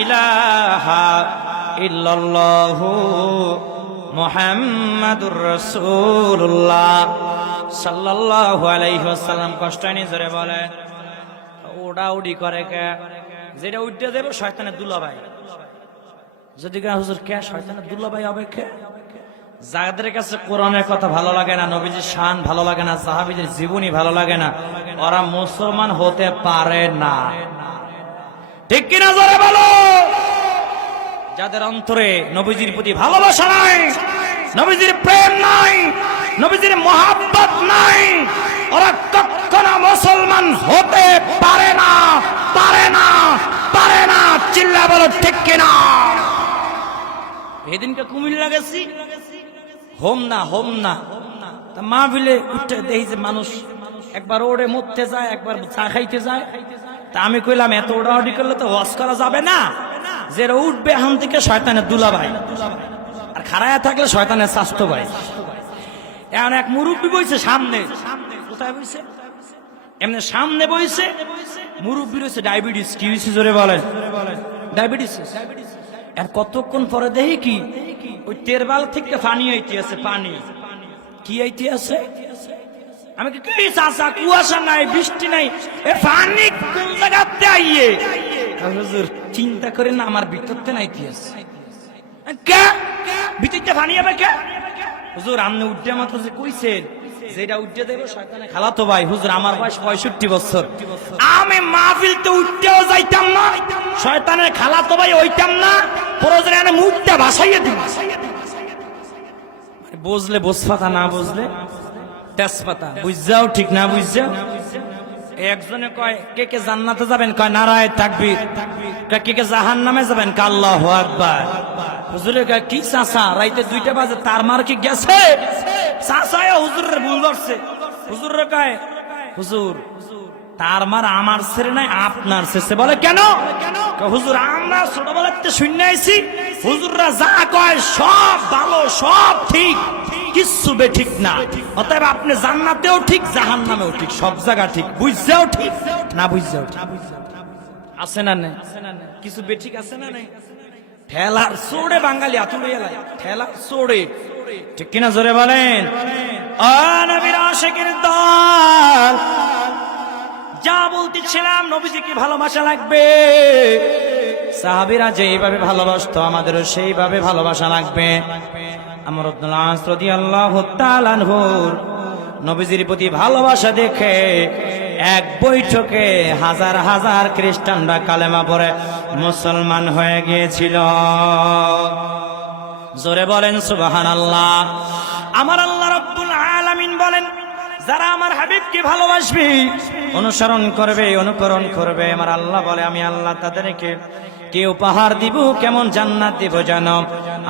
ইলাহা ইল্লাল্লাহু মুহাম্মাদুর রাসূলুল্লাহ সাল্লাল্লাহু আলাইহি ওয়াসাল্লাম। কষ্ট নিয়ে জোরে বলে, ওডা উডি করে কে? যেটা উঠতে দেবো শয়তানের দুলাভাই। যদি কে হুজুর কে শয়তানের দুলাভাই হবে কে? যাদের কাছে কোরআনের কথা ভালো লাগে না, নবীজির শান ভালো লাগে না, সাহাবীদের জীবনী ভালো লাগে না, ওরা মুসলমান হতে পারে না। ঠিক কিনা জোরে বলো? যাদের অন্তরে নবীজির প্রতি ভালোবাসা নাই, নবীজির প্রেম নাই, নবীজির মহব্বত নাই, ওরা কখনো মুসলমান হতে পারে না, পারে না, পারে না। চিল্লা বলো ঠিক কিনা? এদিনকে কুমিল্লা গেছি, হোম না তা মাহফিলে উঠে দেখি যে মানুষ একবার ওড়ে মরতে যায়, একবার চা খাইতে যায়। তা আমি কইলাম এত ওড়াউড়ি করলে তো ওয়াজ করা যাবে না, যে উঠবে এখন থেকে শয়তানের দুলাভাই, আর খাড়ায় থাকলে শয়তানের স্বাস্থ্য ভাই। এখন এক মুরব্বী বইছে সামনে, কোথায় বইছে? এমনি সামনে বইছে, মুরব্বী রয়েছে ডায়াবেটিস। কি হয়েছে জোরে বলেন? ডায়াবেটিস। আর কতক্ষণ পরে দেখি কি ওই তেরবাল থেকে পানি আইতে আছে, পানি কি আইতে আছে? আমি কি চাচা কুয়াশা নাই, বৃষ্টি নাই, এ পানি কোন জায়গাতে আইয়ে? হুজুর চিন্তা করে না, আমার ভিতরতে নাইতে আছে। কে ভিতরতে পানি হবে কে? হুজুর আমনে উঠে মাত্র যে কইছেন যেটা উঠে দেবো শয়তানে খালাতো ভাই। হুজুর আমার বয়স 65 বছর, আমি মাহফিলতে উঠতেও যাইতাম না, শয়তানের খালাতো ভাই হইতাম না, প্রয়োজনে মুখটা ভাসাইয়ে দিব। বুঝলে বোঝপাতা, না বুঝলে তেজপাতা। বুঝাও ঠিক না বুঝাও। একজনে কয় কে কে জান্নাতে যাবেন, কয় নারায়ে তাকবীর। কে কে জাহান্নামে যাবেন, কয় আল্লাহু আকবার। হুজুরে কয় কি চাচা রাইতে 2টা বাজে তার মার কি গেছে? চাচা হুজুরের ভুল ধরছে। হুজুরে কয় হুজুর তার মার আমার ছেড়ে নাই, আপনার ছেড়ে। বলে কেন? হুজুর আমরা ছোটবেলাতে শুনে আইছি হুজুররা যা কয় সব ভালো, সব ঠিক, কিচ্ছু বেঠিক না। অতএব আপনি জান্নাতেও ঠিক, জাহান্নামেও ঠিক, সব জায়গা ঠিক। বুঝছেও ঠিক, না বুঝছেও ঠিক। আছে না নাই? কিছু বেঠিক আছে না নাই? ঠেলার সোড়ে বাঙালি আতুরে এলাই, ঠেলার সোড়ে, ঠিক কিনা জোরে বলেন? ও নবীর আশিকের দল, যা বলতেছিলাম নবীজিকে ভালোবাসা লাগবে। সাহাবীরা যেইভাবে ভালোবাসতো আমাদেরও সেইভাবে ভালোবাসা লাগবে। আমর ইবনুল আস রাদিয়াল্লাহু তাআলা আনহুর নবীজির প্রতি ভালোবাসা দেখে এক বৈঠকে হাজার হাজার খ্রিস্টানরা কালেমা পড়ে মুসলমান হয়ে গিয়েছিল। জোরে বলেন সুবহানাল্লাহ। আমার আল্লাহ রাব্বুল আলামিন বলেন, যারা আমার হাবিবকে ভালোবাসবে, অনুসরণ করবে, অনুকরণ করবে, আমার আল্লাহ বলে আমি আল্লাহ তাদেরকে কি উপহার দিব, কেমন জান্নাত দিব জানো?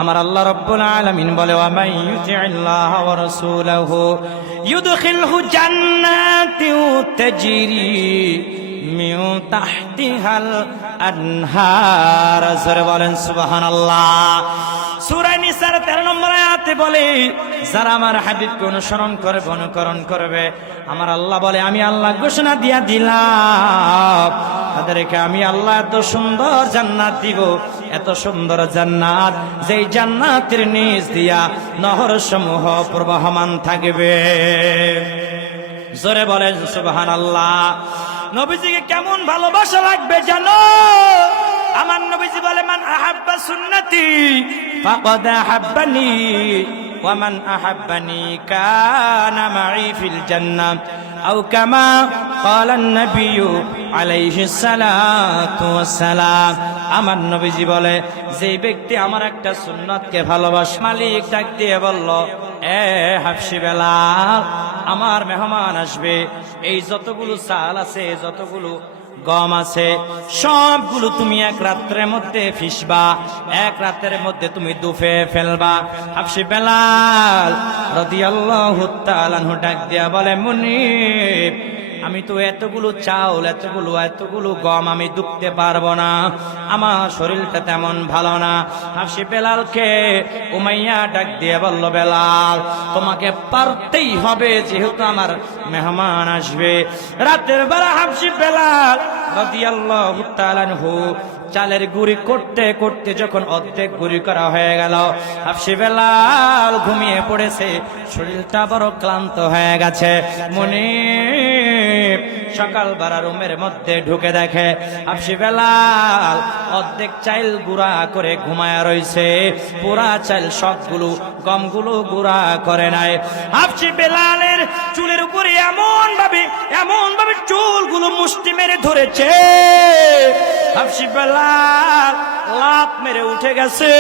আমার আল্লাহ রাব্বুল আলামিন বলে, ওয়া মান ইউতি'আল্লাহ ওয়া রাসূলাহু ইউদখিলহু জান্নাতিন তাজরি মিন তাহতিহাল আনহার। জোরে বলেন সুবহানাল্লাহ। সূরা নিসার 13 নম্বর আয়াতে বলে, যারা আমার হাবিবকে অনুসরণ করবে, অনুকরণ করবে, আমার আল্লাহ বলে আমি আল্লাহ ঘোষণা দিয়া দিলাম তাদেরকে আমি আল্লাহ এত সুন্দর জান্নাত দিব, এত সুন্দর জান্নাত, যেই জান্নাতের নিচ দিয়া নহর সমূহ প্রবাহমান থাকবে। জোরে বলেন সুবহানাল্লাহ। নবীজিকে কেমন ভালোবাসা লাগবে জানো? আমার নবীজি বলে, মান আহাব্বা সুন্নতি ফাকাদ আহাব্বানি ওয়া মান আহাব্বানি কানা মাই ফিল জান্নাহ আও কামা ক্বালা an-নাবিয়্যু আলাইহিস সালাতু ওয়াস সালাম। আমার নবীজি বলে, যে ব্যক্তি আমার একটা সুন্নাতকে ভালোবাসে, মালিক ডাক দিয়ে বলল, এ হাবশী বেলাল, আমার মেহমান আসবে, এই যতগুলো চাল আছে, যতগুলো গম আছে, সবগুলো তুমি এক রাত্রের মধ্যে ফিসবা, এক রাতের মধ্যে তুমি দুফে ফেলবা। হাবশী বেলাল রাদিয়াল্লাহু তাআলা আনহু ডাক দিয়া বলে, মুনিব, আমি তো এতগুলো চাউল, এতগুলো গম আমি দুখতে পারবো না, আমার শরীরটা তেমন ভালো না। হাবশী বেলালকে উমাইয়া ডাক দিয়ে বলল, বেলাল তোমাকে পারতেই হবে, যেহেতু আমার মেহমান আসবে। রাতের বেলা হাবশী বেলাল রাদিয়াল্লাহু তাআলা আনহু চালের গুঁড়ি করতে করতে যখন অর্ধেক গুঁড়ি করা হয়ে গেল, হাবশী বেলাল ঘুমিয়ে পড়েছে, শরীরটা বড় ক্লান্ত হয়ে গেছে। মুনিব সকালবেলা রুমের মধ্যে ঢুকে দেখে হাবশী বেলাল অর্ধেক চাইল গুঁড়া করে ঘুমায়া রইছে, পুরা চাইল সবগুলো গমগুলো গুঁড়া করে নাই। হাবশী বেলালের চুলের উপরে এমন ভাবে চুলগুলো মুষ্টি মেরে ধরেছে, হাবশী বেলাল লাফ মেরে উঠে গেছে।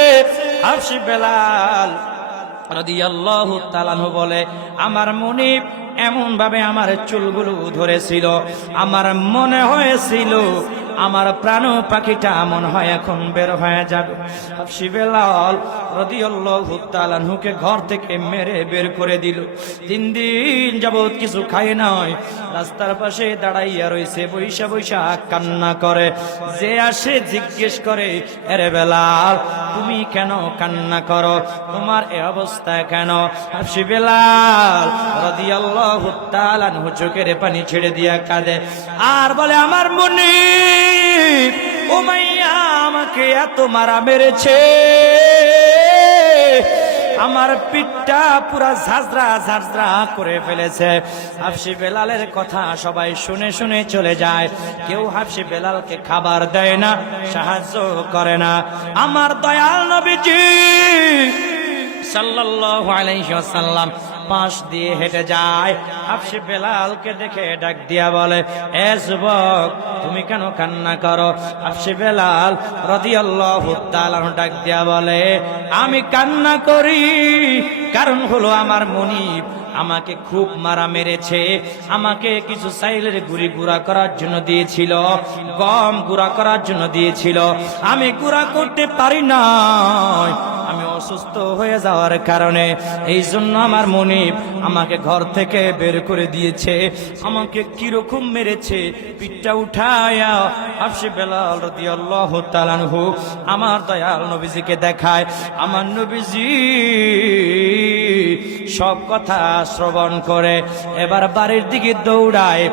হাবশী বেলাল রাদিয়াল্লাহু তাআলা আনহু বলে, আমার মুনিব এমন ভাবে আমার চুলগুলো ধরেছিল, আমার মনে হয়েছিল আমার প্রাণ পাখিটা মনে হয় এখন বের হয়ে যাবে। হাফসি বেলাল রাদিয়াল্লাহু তাআলা আনহুকে ঘর থেকে মেরে বের করে দিল। 3 দিন যাবত কিছু খায় নাই, রাস্তার পাশে দাঁড়াইয়া রইছে, বৈশা বৈশা কান্না করে। যে আসে জিজ্ঞেস করে, আরে বেলাল তুমি কেন কান্না করো, তোমার এই অবস্থা কেন? হাফসি বেলাল রাদিয়াল্লাহু তাআলা আনহু চোখের পানি ছেড়ে দিয়া কাঁদে আর বলে, আমার মুনিব উমাইয়া আমাকে এত মারা মেরেছে, আমার পিঠটা পুরা ঝাঁঝরা ঝাঁঝরা করে ফেলেছে। হাফসি বেলালের কথা সবাই শুনে শুনে চলে যায়, কেউ হাফসি বেলালকে খাবার দেয় না, সাহায্য করে না। আমার দয়াল নবীজি সাল্লাল্লাহু আলাইহি ওয়াসাল্লাম পাশ দিয়ে হেঁটে যায়, হাফসি বেলালকে দেখে ডাক দিয়া বলে, এ যুবক তুমি কেন কান্না করো? হাফসি বেলাল রাদিয়াল্লাহু তাআলা ডাক দিয়া বলে, আমি কান্না করি কারণ হলো আমার মুনিব আমাকে খুব মারা মেরেছে, আমাকে কিছু চাইলের গুঁড়ি গুঁড়া করার জন্য দিয়েছিল, গম গুঁড়া করার জন্য দিয়েছিল, আমি গুঁড়া করতে পারি না, আমি অসুস্থ হয়ে যাওয়ার কারণে এই জন্য আমার মুনিব আমাকে ঘর থেকে বের করে দিয়েছে। আমাকে কিরকম মেরেছে, পিঠটা উঠায়া হাফসি বেলাল রাদিয়াল্লাহু তাআলা আনহু আমার দয়াল নবীজিকে দেখায়। আমার নবীজি সব কথা শ্রবণ করে এবার বাড়ির দিকে দৌড়ায়।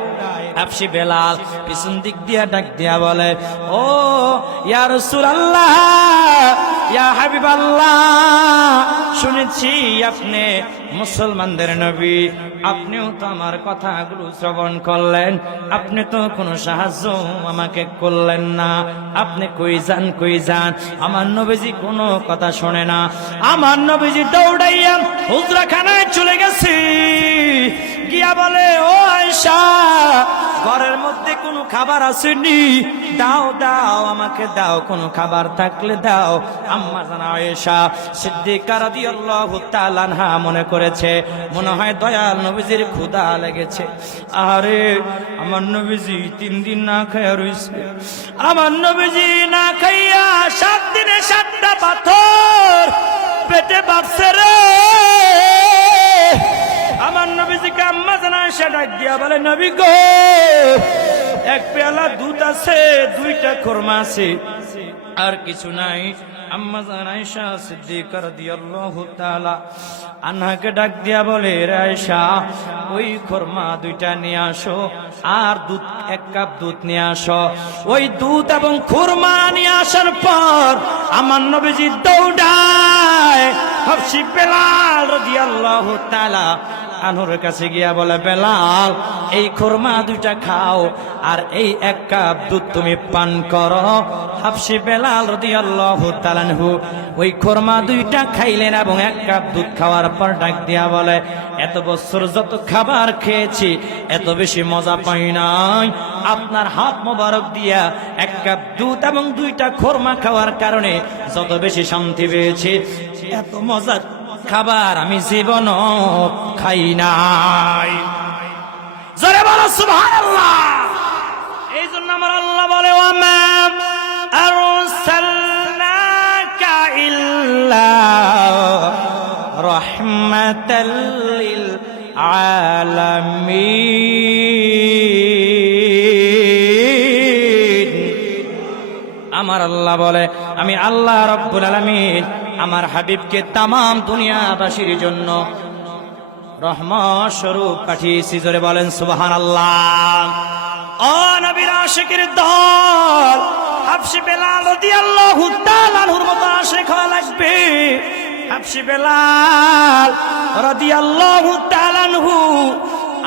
হাফসি বেলাল পিছন দিক দিয়া ডাক দিয়া বলে, ও ইয়া রাসূলুল্লাহ, ইয়া হাবিবাল্লাহ, শুনেছি আপনি মুসলমানদের নবী, আপনিও তো আমার কথাগুলো শ্রবণ করলেন, আপনি তো কোনো সাহায্য আমাকে করলেন না, আপনি কই যান কই যান? আমার নবীজি কোনো কথা শোনে না। আমার নবীজি দৌড়াইয়া হুজরাখানায় চলে গেছে, গিয়া বলে, ও আয়েশা ঘরের মধ্যে কোনো খাবার আসেনি, দাও দাও আমাকে দাও, কোনো খাবার থাকলে দাও। আম্মা জানা আয়েশা সিদ্দিকা রাদিয়াল্লাহু তাআলা আনহা মনে করেছে মনে হয় দয়াল নবীজির ক্ষুধা লেগেছে। আরে আমার নবীজি 3 দিন না খাইয়া রইছে, আমার নবীজি না খাইয়া 7 দিনে 7টা পাথর পেটে বাঁধছে রে। আমার নবীজিকে আম্মা জানা আয়েশা ডাক দিয়া বলে, নবী গো, এক পেয়ালা দুধ আছে, 2টা খোরমা আছে, আর কিছু নাই। আম্মা জানা আয়েশা সিদ্দিকা রাদিয়াল্লাহু তাআলা আনহাকে ডাক দিয়া বলে, রে আয়েশা ওই খোরমা 2টা নিয়ে আসো, আর দুধ 1 কাপ দুধ নিয়ে আসো। ওই দুধ এবং খোরমা নিয়ে আসার পর আমার নবীজি দৌড়ায় হাফসি বেলাল রাদিয়াল্লাহু তাআলা আনহুর কাছে গিয়া বলে, বেলাল এই খোরমা 2টা খাও আর এই 1 কাপ দুধ তুমি পান করো। হাফসি বেলাল রাদিয়াল্লাহু তাআলা আনহু ওই খোরমা 2টা খাইলেন এবং 1 কাপ দুধ খাওয়ার পর ডাক দিয়া বলে, এত বছর যত খাবার খেয়েছি এত বেশি মজা পাই নাই, আপনার হাত মোবারক দিয়া 1 কাপ দুধ এবং 2টা খোরমা খাওয়ার কারণে যত বেশি শান্তি পেয়েছি, এত মজার খাবার আমি জীবনও খাই নাই। জোরে বলো সুবহানাল্লাহ। এই জন্য আমার আল্লাহ বলে, ওয়ামা আরসালনাকা ইল্লা রাহমাতাল লিল আলামিন। আমার আল্লাহ বলে, আমি আল্লাহ রাব্বুল আলামিন আমার হাবিবকে তামাম দুনিয়াবাসীর জন্য রহমত স্বরূপ পাঠিয়েছি। জোরে বলেন সুবহানাল্লাহ। ও নবীর আশিকের দল, হাফসি বেলাল রাদিয়াল্লাহু তাআলা আনহুর মতো আশিক হওয়া লাগবে। হাফসি বেলাল রাদিয়াল্লাহু তাআলা আনহু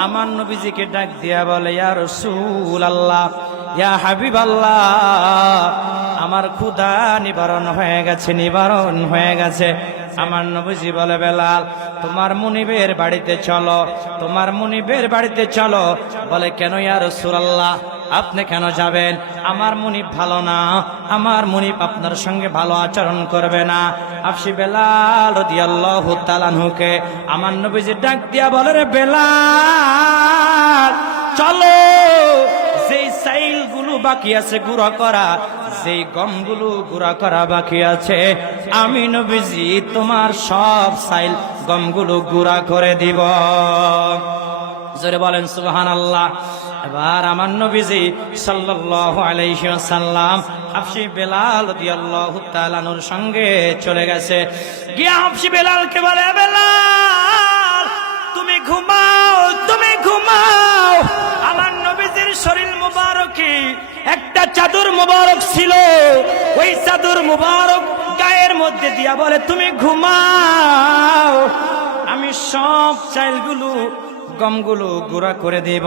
আমার নবীজিকে ডাক দিয়া বলে, ইয়া রাসূলুল্লাহ, ইয়া হাবিবাল্লাহ, আমার ক্ষুধা নিবারণ হয়ে গেছে, নিবারণ হয়ে গেছে। আমার নবীজি বলে, বেলাল তোমার মুনিবের বাড়িতে চলো, তোমার মুনিবের বাড়িতে চলো। বলে, কেন ইয়া রাসূলুল্লাহ, আপনি কেন যাবেন? আমার মুনিব ভালো না, আমার মুনিব আপনার সঙ্গে ভালো আচরণ করবে না। হাফসি বেলাল রাদিয়াল্লাহু তাআলা আনহুকে আমার নবীজি ডাক দিয়া বলে, রে বেলাল চলো, যেই চাইলগুলো বাকি আছে গুঁড়া করা, যেই গমগুলো গুঁড়া করা বাকি আছে, আমি নবীজি তোমার সব চাইল গমগুলো গুঁড়া করে দিব। জোরে বলেন সুবহানাল্লাহ। এবার আমার নবীজি সাল্লাল্লাহু আলাইহি ওয়াসাল্লাম হাবশী বেলাল রাদিয়াল্লাহু তাআলা নূর সঙ্গে চলে গেছে। গিয়ে হাবশী বেলালকে বলে, বেলাল তুমি ঘুমাও, তুমি ঘুমাও। আমার নবীজির শরীর মুবারকে একটা চাদর মুবারক ছিল, ওই চাদর মুবারক গায়ের মধ্যে দিয়া বলে তুমি ঘুমাও, আমি সব চাইলগুলো গমগুলো গুঁড়া করে দেব।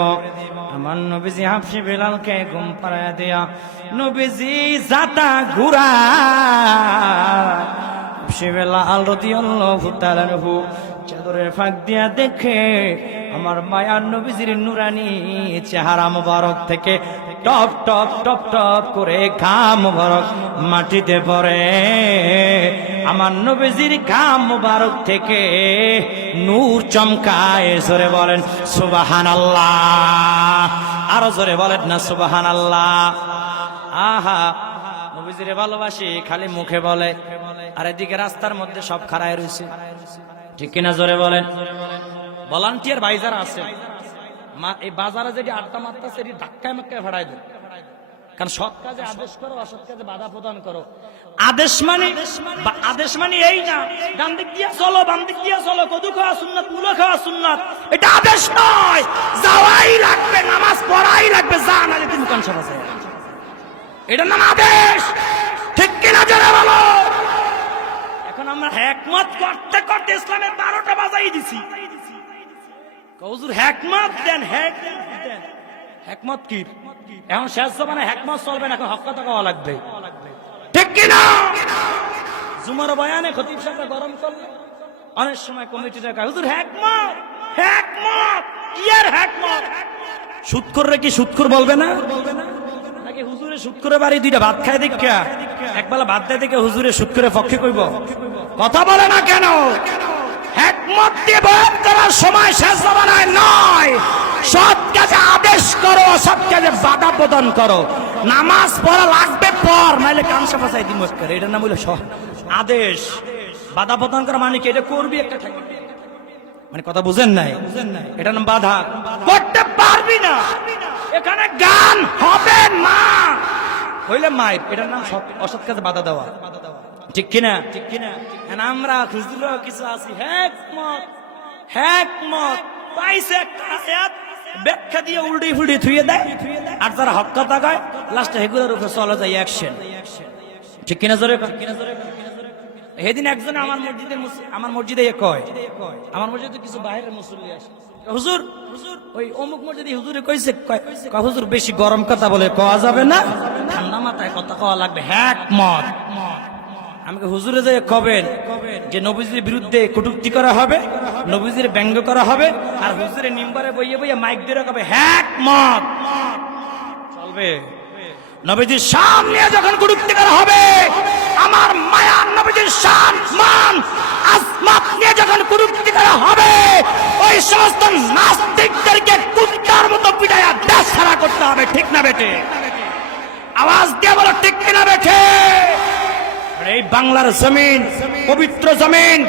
আমার নবীজি হাবশী বেলালকে ঘুম পাড়ায় দেয়া নবীজি জাতা ঘুরা হাবশী বেলাল রাদিয়াল্লাহু তাআলা আনহু চাদরের ফাঁক দিয়া দেখে আমার মায়ার নবীজির নুরানি চেহারা মুবারক থেকে টপ টপ টপ টপ করে ঘাম মুবারক মাটিতে পড়ে। আমার নবীজির ঘাম মুবারক থেকে নূর চমকায়। জোরে বলেন সুবহানাল্লাহ, আরো জোরে বলেন না সুবহানাল্লাহ। আহা, নবীজিরে ভালোবাসি খালি মুখে বলে, আর এদিকে রাস্তার মধ্যে সব খাড়ায় রয়েছে, ঠিক কিনা? জোরে বলেন। ভলান্টিয়ার ভাই যারা আছে এই বাজারে যেটি আড্ডা মারতেছে এটি ধাক্কায় মাক্কায় ভাড়ায় দেয়, কারণ সৎ কাজে আদেশ করো, অসৎ কাজে বাধা প্রদান করো। আদেশ মানে এই না ডান দিক দিয়া চলো বাম দিক দিয়া চলো, কদু খাওয়া সুন্নাত মুলো খাওয়া সুন্নাত, এটা আদেশ নয়। যাওয়াই লাগবে, নামাজ পড়াই লাগবে, যা নালে তুমি কান সবাসে, এটা নাম আদেশ, ঠিক কিনা? জোরে বলো। এখন আমরা হিকমত করতে করতে ইসলামের 12টা বাজাই দিছি। হুজুর হিকমত দেন, হিকমত কি? এখন শেষ জমানায় হিকমত চলবে না, এখন হক কথা কওয়া লাগবে, ঠিক কিনা? জুমার বয়ানে খতিব সাহেব গরম করলে অনেক সময় কমিটিটা কয় হুজুর হিকমত, হিকমত কি আর হিকমত? সুদখোররে কি সুদখোর বলবে না? নাকি হুজুরে সুদখোরে বাড়ি দুইটা ভাত খায় দেখা একবেলা ভাত দেয় দেখে হুজুরে সুদখোরের পক্ষে কইব? কথা বলে না কেন? হিকমত দিয়ে বয়ান করার সময় শেষ জমানায় নয়। সৎ কাজে আদেশ করো, অসৎ কাজে বাধা প্রদান করো। নামাজ পড়া লাগবে পর, নাইলে কামসা ফাসাই দিন করে, এটার নাম হইল আদেশ। বাধা প্রদান করা মানে কি? এটা করবি একটা থাকবে, মানে কথা বুঝেন নাই? এটার নাম বাধা। করতে পারবি না, এখানে গান হবে না, হইলে মায়ের, এটার নাম অসৎ কাজে বাধা দেওয়া, ঠিক কিনা? ঠিক কিনা? আমরা খুঁজল কিছু আছি হিকমত, হিকমত পাইছে একটা আয়াত ব্যাখ্যা দিয়ে উল্টি ফুলটি থুয়ে দেয়, আর যারা হক কথা কয় লাস্টে হেগুলোর উপরে চলে যায় অ্যাকশন, ঠিক কিনা? জোরে সেদিন একজনে আমার মসজিদে কয়, আমার মসজিদে কিছু বাইরের মুসল্লি আসে, হুজুর ওই অমুক মসজিদে হুজুরে কইছে, হুজুর বেশি গরম কথা বলে কওয়া যাবে না, ঠান্ডা মাথায় কথা কওয়া লাগবে, হিকমত। আমাকে হুজুরে যে কবেন যে নবীজির বিরুদ্ধে কটূক্তি করা হবে, নবীজির ব্যঙ্গ করা হবে, আর হুজুরের মিম্বারে বইয়ে বইয়ে মাইক দিয়ে কবে হিকমত চলবে? নবীজির শান নিয়ে যখন কটূক্তি করা হবে, আমার মায়ার নবীজির শান মান আজমাত নিয়ে যখন কটূক্তি করা হবে, ওই সমস্ত নাস্তিকদেরকে কুত্তার মতো পিটাইয়া দেশ ছাড়া করতে হবে, ঠিক না বেটে? আওয়াজ দিয়ে বলো, ঠিক কিনা বেটে? এই বাংলার জমিন পবিত্র জমিন,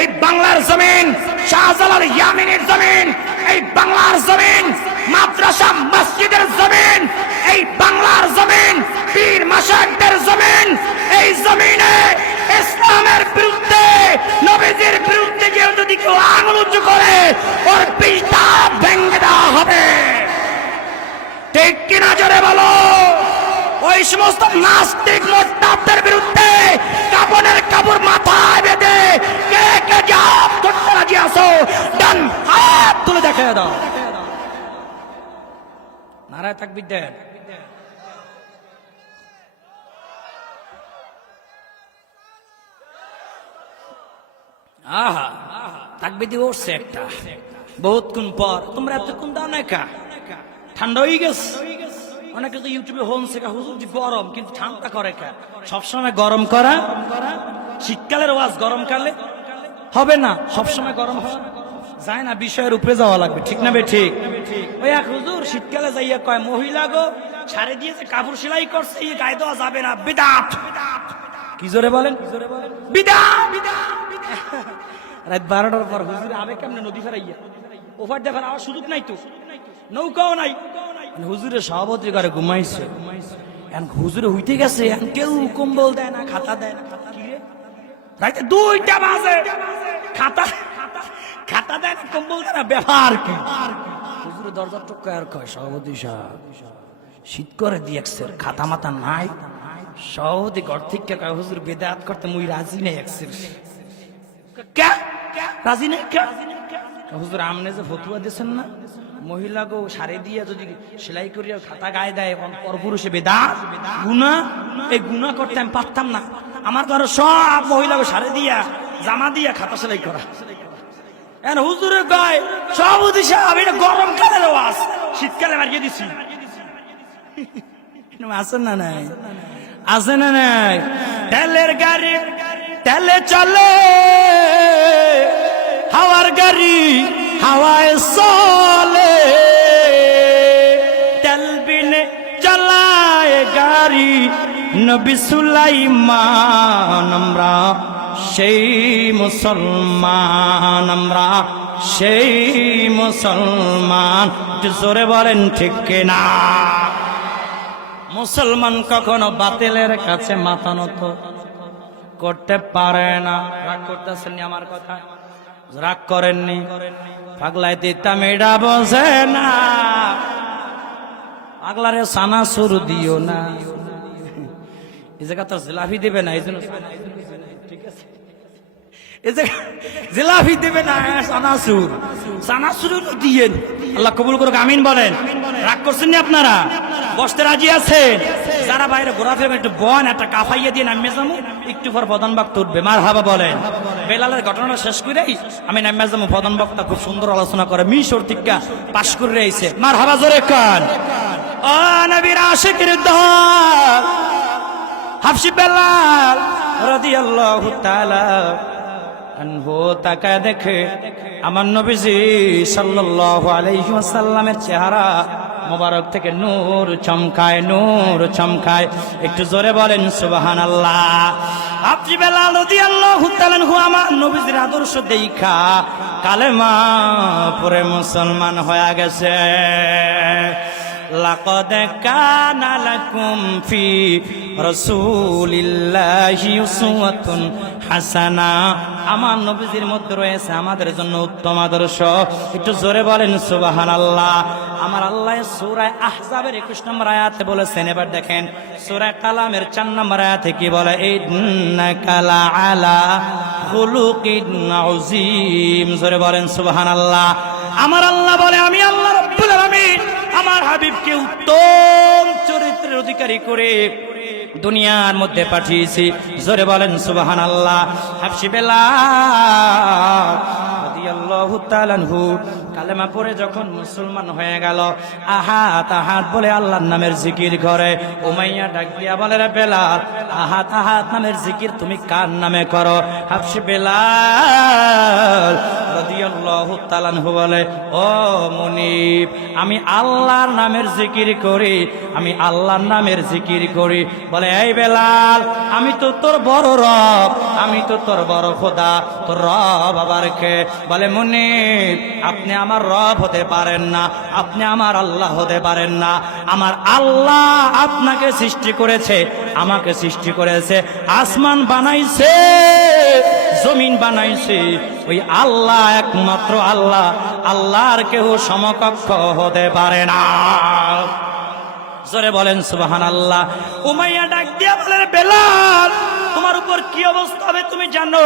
এই বাংলার জমিন শাহজালাল ইয়ামিনের জমিন, এই বাংলার জমিন মাদ্রাসা মসজিদের জমিন, এই বাংলার জমিন পীর মাশায়েখদের জমিন। এই জমিনে ইসলামের বিরুদ্ধে, নবীজির বিরুদ্ধে কেউ যদি কেউ আঙুল উঁচু করে, ওর পিঠটা ভেঙে দেওয়া হবে, ঠিক কিনা? জোরে বলো। ওই সমস্ত নাস্তিক মোরতাদের বিরুদ্ধে কাপড়ের কাপড় মাথায় বেঁধে কে কে জাপ করতে রাজি আছো, ডান হাত তুলে দেখে দাও, নারায় তাকবীর দেন। আহা, তাকবীর দিয়ে উঠছে একটা বহুতক্ষণ পর। তোমরা এতক্ষণ দাও না, কা ঠান্ডা হয়ে গেছে। অনেকে তো ইউটিউবে হোম শেখা, হুজুর গরম কিন্তু ঠান্ডা করে কা? সবসময় গরম করা, শীতকালের ওয়াজ গরমকালে হবে না, সবসময় গরম যায় না, বিষয়ের উপরে যাওয়া লাগবে, ঠিক না বে? ঠিক। ওই এক হুজুর শীতকালে যাইয়া কয়, মহিলা গো সারে দিয়ে যে কাপড় সেলাই করছে এই গায়ে দেওয়া যাবে না, বিদআত। কি জোরে বলেন? বিদআত। রাত 12টার পর হুজুর আবে কেমনে নদী ফেরাইয়া ওভার দেখার আওয়াজ সুযোগ নাই তো, নৌকাও নাই। হুজুরের সভাপতি ঘরে ঘুমাইছে, এখন হুজুরে হইতে গেছে, এখন কেউ কম্বল দেয় না, খাতা দেয় না। কি রে রাতে 2টা বাজে, খাতা খাতা দেয় না, কম্বল দেয় না, ব্যাপার কি? হুজুরে দরজা টুকায় আর কয়, সভাপতি সাহেব শীত করে দিয়েছে, খাতা মাথা নাই। সভাপতি ঘর থেকে কয়, হুজুর বেদাত করতে মুই রাজি নেই। রাজি নেই হুজুর, আমনে যে ফতুয়া দিয়েছেন না, মহিলা গো শাড়ি দিয়ে যদি সেলাই করিয়া খাতা গায়ে দেয় পরপুরুষে বেদাত গুনাহ, এই গুনাহ করতে আমি পারতাম না। আমার ঘরে সব মহিলা গো শাড়ি দিয়া জামা দিয়া খাতা সেলাই করা। হুজুরের গায়ে সভাপতি সাহেব, এটা গরমকালের ওয়াজ, শীতকালে মারিয়ে দিছি। আছে না নাই? আছে না নাই? তেলের গাড়ি তেলে চলে, হাওয়ার গাড়ি হাওয়ায় চলে, তেল বিনে চালায় গাড়ি নবী সুলাইমান। আমরা সেই মুসলমান, আমরা সেই মুসলমান। জোরে বলেন ঠিক কিনা? মুসলমান কখনো বাতিলের কাছে মাথা নত করতে পারে না। রাগ করতেছেন আমার কথা? রাগ করেননি? পাগলায় দিতাম এটা বোঝে না, পাগলারে সানা সুর দিও না। এই জায়গা তোর জিলাপি দেবে না, এই জন্য ঠিক আছে, এই জায়গা জিলাপি দেবে না, সানাসুর সানাসুর দিয়েন। আল্লাহ কবুল করুক, আমিন বলেন। রাগ করছেন নি আপনারা? বসতে রাজি আছেন? যারা বাইরে ঘোরাফেরা একটু বন, একটা কাফাইয়া দিয়ে নামে যাবো, একটু পর প্রধান বক্তা উঠবে। মারহাবা বলেন। বেলালের ঘটনাটা শেষ করেই আমি নামে যাবো। প্রধান বক্তা খুব সুন্দর আলোচনা করে, মিশর থেকে পাশ করে রয়েছে। মারহাবা জোরে কান। ও নবীর আশিকের দল হাফসি বেলাল রাদিয়াল্লাহু তাআলা আনহু তাকায় দেখে আমার নবীজি সাল্লাল্লাহু আলাইহি ওয়াসাল্লামের চেহারা মোবারক থেকে নূর চমকায়, নূর চমকায়। একটু জোরে বলেন সুবহানাল্লাহ। হাফসি বেলাল রাদিয়াল্লাহু তাআলা আনহু আমার নবীজির আদর্শ দেখা কালেমা পড়ে মুসলমান হয়ে গেছে। লাকাদ কানা লাকুম ফি রাসূলিল্লাহি উসওয়াতুন হাসানা। আমার নবীজির মধ্যে রয়েছে আমাদের জন্য উত্তম আদর্শ। একটু জোরে বলেন সুবহানাল্লাহ। আমার আল্লাহ সূরা আহজাবের 21 নম্বর আয়াতে বলেছেন, এবার দেখেন সূরা কালামের 4 নম্বর আয়াতে কি বলে, ইন্নাকা লাআলা খুলুকিন আযীম। জোরে বলেন সুবহানাল্লাহ। আমার আল্লাহ বলে, আমি আল্লাহ রাব্বুল আলামিন আমার হাবিবকে উত্তম চরিত্রের অধিকারী করে দুনিয়ার মধ্যে পাঠিয়েছি। জোরে বলেন সুবহানাল্লাহ। হাফসি বেলাল রাদিয়াল্লাহু তাআলা আনহু কালেমা পড়ে যখন মুসলমান হয়ে গেল, আহাত আহাত বলে আল্লাহর নামের জিকির করে। উমাইয়া ডাক দিয়া বলে, রে বেলাল, আহাত আহাত নামের জিকির তুমি কার নামে করো? হাফসি বেলাল রাদিয়াল্লাহু তাআলা আনহু বলে, ও মুনিব, আমি আল্লাহর নামের জিকির করি, আমি আল্লাহর নামের জিকির করি। বলে, এই বেলাল, আমি তো তোর বড় রব, আমি তো তোর বড় খোদা, তোর রব আবার কে? বলে, মুনিব, আপনি আমার রব হতে পারেন না, আপনি আমার আল্লাহ হতে পারেন না। আমার আল্লাহ আপনাকে সৃষ্টি করেছে, আমাকে সৃষ্টি করেছে, আসমান বানাইছে, জমিন বানাইছে, ওই আল্লাহ একমাত্র আল্লাহ, আল্লাহর কেউ সমকক্ষ হতে পারে না। জোরে বলেন সুবহানাল্লাহ। উমাইয়া ডাক দিয়া বলে, বেলাল, তোমার উপর কি অবস্থা হবে তুমি জানো?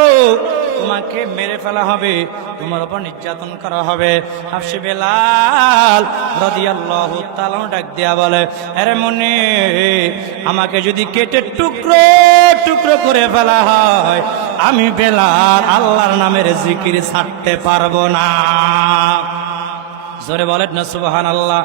তোমাকে মেরে ফেলা হবে, তোমার উপর নির্যাতন করা হবে। হাফসি বেলাল রাদিয়াল্লাহু তাআলা ডাক দিয়া বলে, আরে মনে, আমাকে যদি কেটে টুকরো টুকরো করে ফেলা হয়, আমি বেলাল আল্লাহর নামের জিকির ছাড়তে পারবো না। জোরে বলেন না সুবহানাল্লাহ।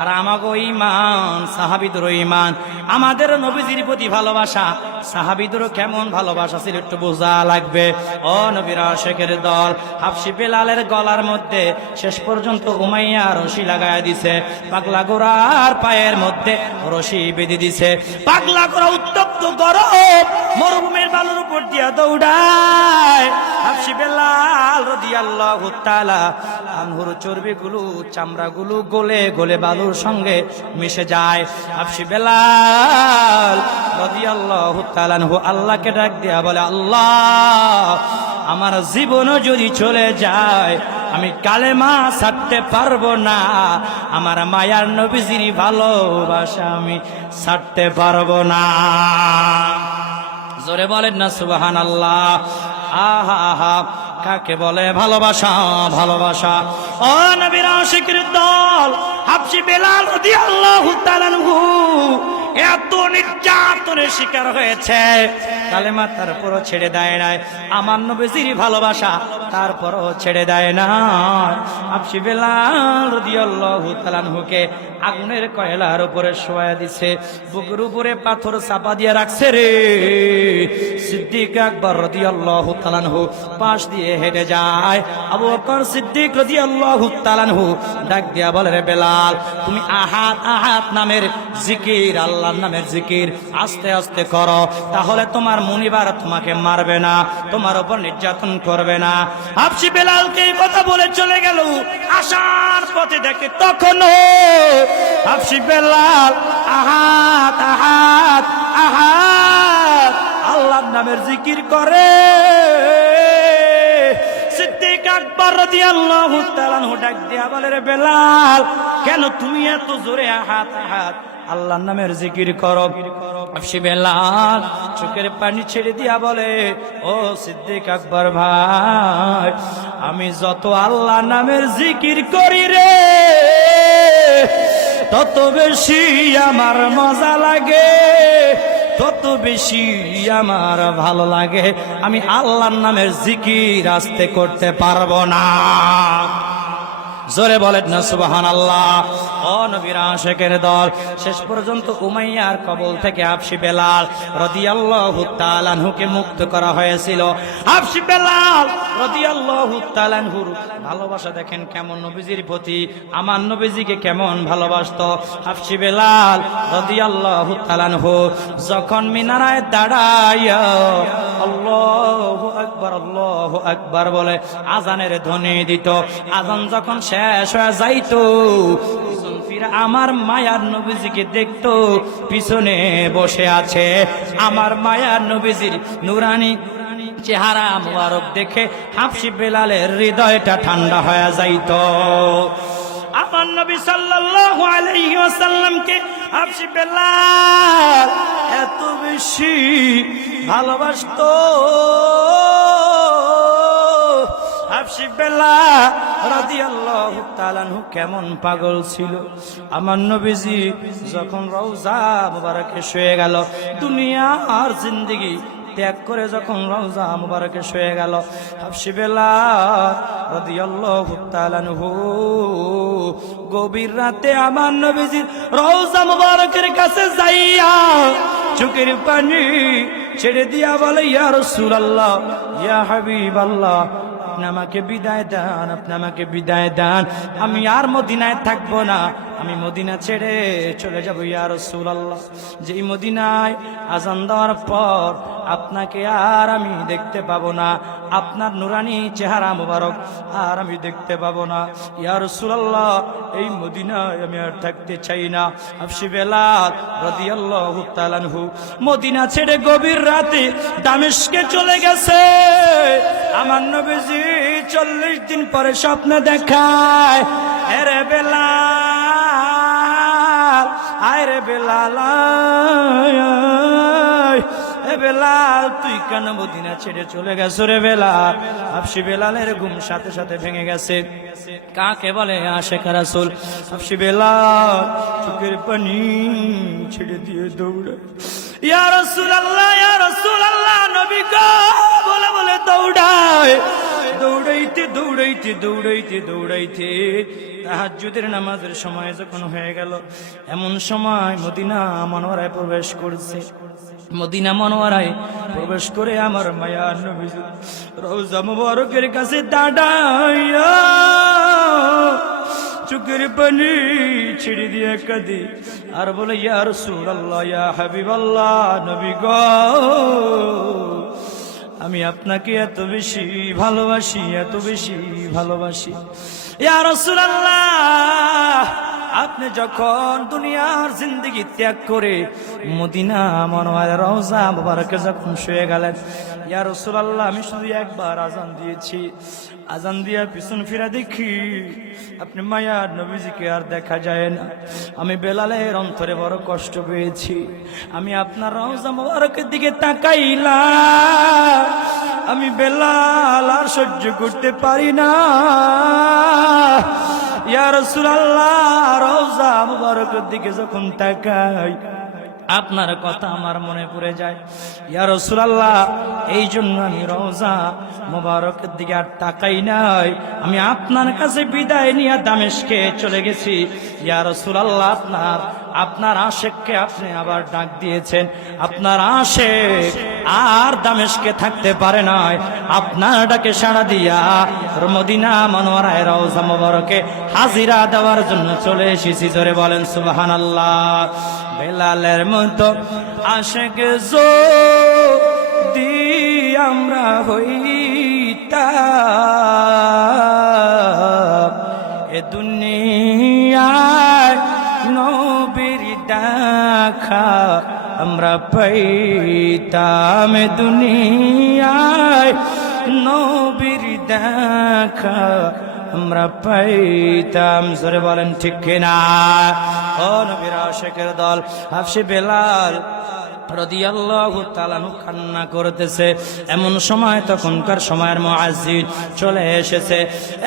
আর আমাগো ঈমান সাহাবীদের ঈমান, আমাদের নবীজির প্রতি ভালোবাসা সাহাবীদেরও কেমন ভালোবাসা ছিল একটু বোঝা লাগবে। ও নবীর আশিকের দল, হাবশী বেলালের গলার মধ্যে শেষ পর্যন্ত উমাইয়া রশি লাগায় দিছে, পাগলা ঘোড়ার পায়ের মধ্যে রশি বেঁধে দিছে। পাগলা ঘোড়া উত্তপ্ত গরম মরুভূমির বালুর উপর দিয়া দৌড়ায়। হাবশী বেলাল রাদিয়াল্লাহু তাআলা আনহুর চর্বিগুলো চামড়াগুলো গলে গলে বালুর সঙ্গে মিশে যায়। হাবশী বেলাল রাদিয়াল্লাহু তাআলা আনহু আল্লাহকে ডাক দিয়া বলে, আল্লাহ, আমার জীবনও যদি চলে যায় আমি কালেমা ছাড়তে পারবো না, আমার মায়ার নবীজির ভালোবাসা আমি ছাড়তে পারবো না। জোরে বলেন না সুবহানাল্লাহ। আহা আহা, কাকে বলে ভালোবাসা? ভালোবাসা। ও নবীর আশিকের দল, হাবশী বেলাল রাদিয়াল্লাহু তাআলা আনহু এত নির্যাতনের শিকার হয়েছে, কালেমা তারপরও ছেড়ে দেয় নাই। আমার নবীজির ভালোবাসা তারপরও ছেড়ে দেয় না। হাবশী বেলাল রাদিয়াল্লাহু তাআলা আনহুকে আগুনের কয়লার উপরে শোয়া দিছে, বুকের উপরে পাথর চাপা দিয়ে রাখছে রে। সিদ্দিক আকবর রাদিয়াল্লাহু তাআলা আনহু পাশ দিয়ে হেঁটে যায়। আবু বকর সিদ্দিক রাদিয়াল্লাহু তাআলা আনহু ডাক দিয়া বলে, রে বেলাল, তুমি আহাদ আহাদ নামের জিকির, আল্লাহর নামের জিকির আস্তে আস্তে করো, তাহলে তোমার মুনিবার তোমাকে মারবে না, তোমার উপর নির্যাতন করবে না। হাবশী বেলালকে এই কথা বলে চলে গেল। আসার পথে দেখে তখনও হাবশী বেলাল আহাদ আহাদ আহাদ আল্লাহর নামের জিকির করে। সিদ্দিক আকবর রাদিয়াল্লাহু তাআলা আনহু ডাক দিয়া বলে, রে বেলাল, কেন তুমি এত জোরে আহাদ আহাদ আল্লাহর নামের জিকির করো? হাবশী বেলাল চোখের পানি ছেড়ে দিয়া বলে, ও সিদ্দিক আকবর ভাই, আমি যত আল্লাহর নামের জিকির করি রে, তত বেশি আমার মজা লাগে, তত বেশি আমার ভালো লাগে। আমি আল্লাহর নামের জিকির আস্তে করতে পারবো না। জোরে বলেন না সুবহানাল্লাহ। ও নবীর আশিকের দল, শেষ পর্যন্ত উমাইয়ার কবল থেকে হাবশী বেলাল রাদিয়াল্লাহু তাআলা আনহুকে মুক্ত করা হয়েছিল। হাবশী বেলাল রাদিয়াল্লাহু তাআলা আনহুর ভালোবাসা দেখেন কেমন নবীজির প্রতি, আমার নবীজিকে কেমন ভালোবাসতো। হাবশী বেলাল রাদিয়াল্লাহু তাআলা আনহু যখন মিনারায় দাঁড়াইয়া আল্লাহু আকবার বলে আজানের ধ্বনি দিত, আজান যখন শেষ হয়ে যাইতো, পিছন ফিরে আমার মায়ার নবীজিকে দেখতো পিছনে বসে আছে। আমার মায়ার নবীজির নুরানি চেহারা মুবারক দেখে হাবশী বেলালের হৃদয়টা ঠান্ডা হয়ে যাইতো। আমার নবী সাল্লাল্লাহু আলাইহি ওয়াসাল্লামকে হাবশী বেলাল এত বেশি ভালোবাসতো। হাবশী বেলাল রাদিয়াল্লাহু তাআলা আনহু কেমন পাগল ছিল। আমার নবীজি যখন রওজা মুবারকে শুয়ে গেল, দুনিয়া আর জিন্দেগি ত্যাগ করে যখন রওজা মুবারকে শুয়ে গেল, হাবশী বেলাল রাদিয়াল্লাহু তাআলা আনহু গভীর রাতে আমার নবীজির রওজা মুবারকের কাছে যাইয়া চোখের পানি ছেড়ে দিয়া বলে, ইয়া রাসূলুল্লাহ, ইয়া হাবিবাল্লাহ, আপনি আমাকে বিদায় দেন, আপনি আমাকে বিদায় দেন, আমি আর মদিনায় থাকবো না, আমি মদিনা ছেড়ে চলে যাব ইয়া রাসূলুল্লাহ। যেই মদিনায় আজান দেওয়ার পর আপনাকে আর আমি দেখতে পাবো না, আপনার নুরানি চেহারা মুবারক আর আমি দেখতে পাবো না ইয়া রাসূলুল্লাহ, এই মদিনায় আমি আর থাকতে চাই না। হাবশী বেলাল রাদিয়াল্লাহু তাআলা আনহু মদিনা ছেড়ে গভীর রাতে দামেস্কে চলে গেছে। আমার নবীজি 40 দিন পরে স্বপ্ন দেখায়, আরে বেলাল, আরে বেলাল, এ বেলাল, তুই কেন মদিনা ছেড়ে চলে গেছ রে বেলাল? হাবশী বেলালের ঘুম সাথে সাথে ভেঙে গেছে। কাকে বলে আশিক রাসূল? হাবশী বেলাল চোখের পানি ছেড়ে দিয়ে দৌড়ায়, ইয়া রাসূলুল্লাহ, ইয়া রাসূলুল্লাহ, নবী গো বলে বলে দৌড়ায়। দৌড়াইতে দৌড়াইতে দৌড়াইতে দৌড়াইতে তাহাজ্জুদের নামাজের সময় যখন হয়ে গেল, এমন সময় মদিনা মনোয়ারায় প্রবেশ করেছে। মদিনা মনোয়ারায় প্রবেশ করে আমার মায়ার নবী রওজা মুবারকের কাছে দাঁড়াইয়া চোখের পানি ছেড়ে দিয়ে কাঁদে আর বলে, ইয়া রাসূলুল্লাহ, ইয়া হাবিবাল্লাহ, নবী গো, আমি আপনাকে এত বেশি ভালোবাসি, এত বেশি ভালোবাসি। ইয়া রাসূলুল্লাহ, আপনি যখন দুনিয়ার জিন্দেগি ত্যাগ করে মদিনা মনোয়ারার রওজা মুবারকে যখন শুয়ে গেলেন, ইয়া রাসূলুল্লাহ, আমি শুধু একবার আজান দিয়েছি, আজান দিয়া পিছন ফিরা দেখি আপনি মায়ার নবীজিকে আর দেখা যায় না। আমি বেলালের অন্তরে বড় কষ্ট পেয়েছি। আমি আপনার রওজা মুবারকের দিকে তাকাইলাম, আমি বেলাল আর সহ্য করতে পারি না। ইয়া রাসূলুল্লাহ, রওজা মুবারকের দিকে যখন তাকাই আপনার কথা আমার মনে পড়ে যায়। ইয়া রাসূলুল্লাহ, এই জন্য আমি রওজা মুবারকের দিকে আর তাকাই নাই, আমি আপনার কাছে বিদায় নিয়ে দামেস্কে চলে গেছি। ইয়া রাসূলুল্লাহ, আপনার আশেককে আপনি আবার ডাক দিয়েছেন, আপনার আশেক আর দামেস্কে থাকতে পারে নাই, আপনার ডাকে সাড়া দিয়া মদিনা মনোয়ারায় রওজা মুবারকে হাজিরা দেওয়ার জন্য চলে এসেছি। জোরে বলেন সুবহানাল্লাহ। বেলালের মতো আশেক যদি আমরা হইতাম, এ দুনিয়ায় নবীর দেখা আমরা পাইতাম, এ দুনিয়ায় নবীর দেখা আমরা পাইতাম। জোরে বলেন ঠিক কিনা? ও নবীর আশিকের দল, হাফসে বেলাল রাদিয়াল্লাহু তাআলা কান্না করতেছে। এমন সময় তখনকার সময়ের মুয়াজ্জিন চলে এসেছে,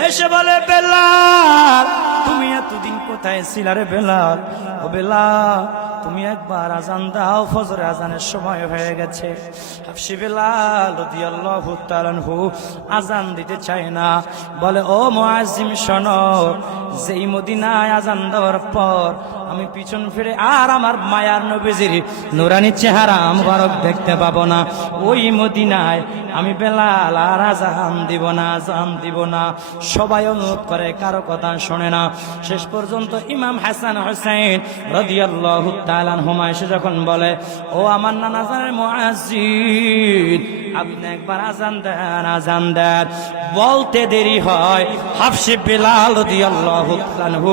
এসে বলে, বেলাল, তুমি এতদিন কোথায় ছিলে রে বেলাল? ও বেলাল, তুমি একবার আজান দাও, ফজর আজানের সময় হয়ে গেছে। হাফসি বেলাল রাদিয়াল্লাহু তাআলা আজান দিতে চায় না। বলে, ও মুয়াজ্জিন শোনো, যেই মদিনায় আজান দেওয়ার পর আমি পিছন ফিরে আর আমার মায়ার নবীজির নুরানি চেহারা মুবারক দেখতে পাবো না, ওই মদিনায় আমি বেলাল আর আজান দিব না, আজান দিব না। সবাই অনুরোধ করে, কারো কথা শোনে না। শেষ পর্যন্ত ইমাম হাসান হুসাইন রাদিয়াল্লাহু তাআলা আনহুমা এসে যখন বলে, ও আমার নানা জানের মুয়াজ্জিন, আপনি একবার আজান দেন, আজান দেন। বলতে দেরি হয়, হাফসে বেলাল রাদিয়াল্লাহু তাআলা আনহু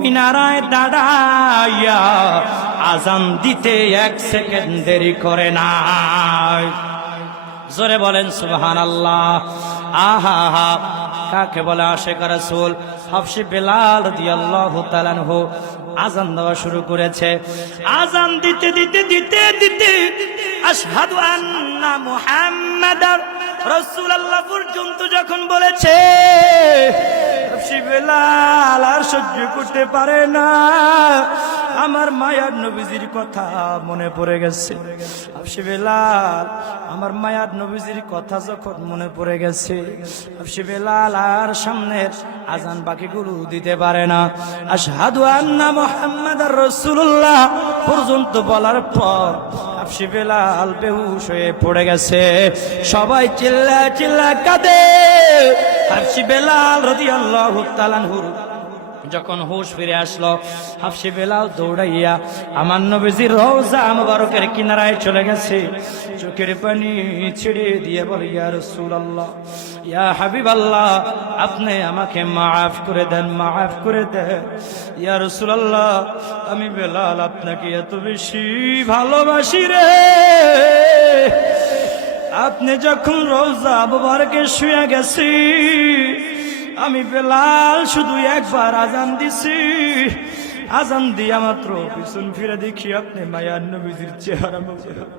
মিনারায় দাঁড়াইয়া আজান দিতে 1 সেকেন্ড দেরি করে না। জোরে বলেন সুবহানাল্লাহ। আহা হা, কাকে বলে আশিক রাসূল? হাফসে বেলাল রাদিয়াল্লাহু তাআলা আনহু আজান দেওয়া শুরু করেছে। আজান দিতে দিতে দিতে দিতে আশহাদু আন্না মুহাম্মাদার রাসূলুল্লাহ পর্যন্ত যখন বলেছে, হাফসে বেলাল আর সহ্য করতে পারে না, আমার মায়ার নবীজির কথা মনে পড়ে গেছে। হাফসে বেলাল আমার মায়ার নবীজির কথা যখন মনে পড়ে গেছে, হাফসে বেলাল আর সামনের আজান বাকিগুলো দিতে পারে না। আশহাদু আন্না মুহাম্মাদার রাসূলুল্লাহ পর্যন্ত বলার পর হাফসে বেলাল বেহুশ হয়ে পড়ে গেছে। সবাই চিল্লা চিল্লা কাঁদে। হাফসে বেলাল রাদিয়াল্লাহু তাআলা আনহু যখন হুঁশ ফিরে আসলো, হাফসে বেলাল দৌড়াইয়া আমার নবীজির রওজা মুবারকের কিনারায় চলে গেছে। চোখের পানি ছেড়ে দিয়ে বলে, ইয়া রাসূলুল্লাহ, ইয়া হাবিবাল্লাহ, আপনি আমাকে মাফ করে দেন, মাফ করে দেন। ইয়া রাসূলুল্লাহ, আমি বেলাল আপনাকে এত বেশি ভালোবাসি রে, আপনি যখন রওজা মুবারকে শুয়ে গেছি, আমি বেলাল শুধু একবার আজান দিছি, আজান দিয়া মাত্র পিছন ফিরে দেখি আপনি মায়ার নবীজির চেহারা মুবারক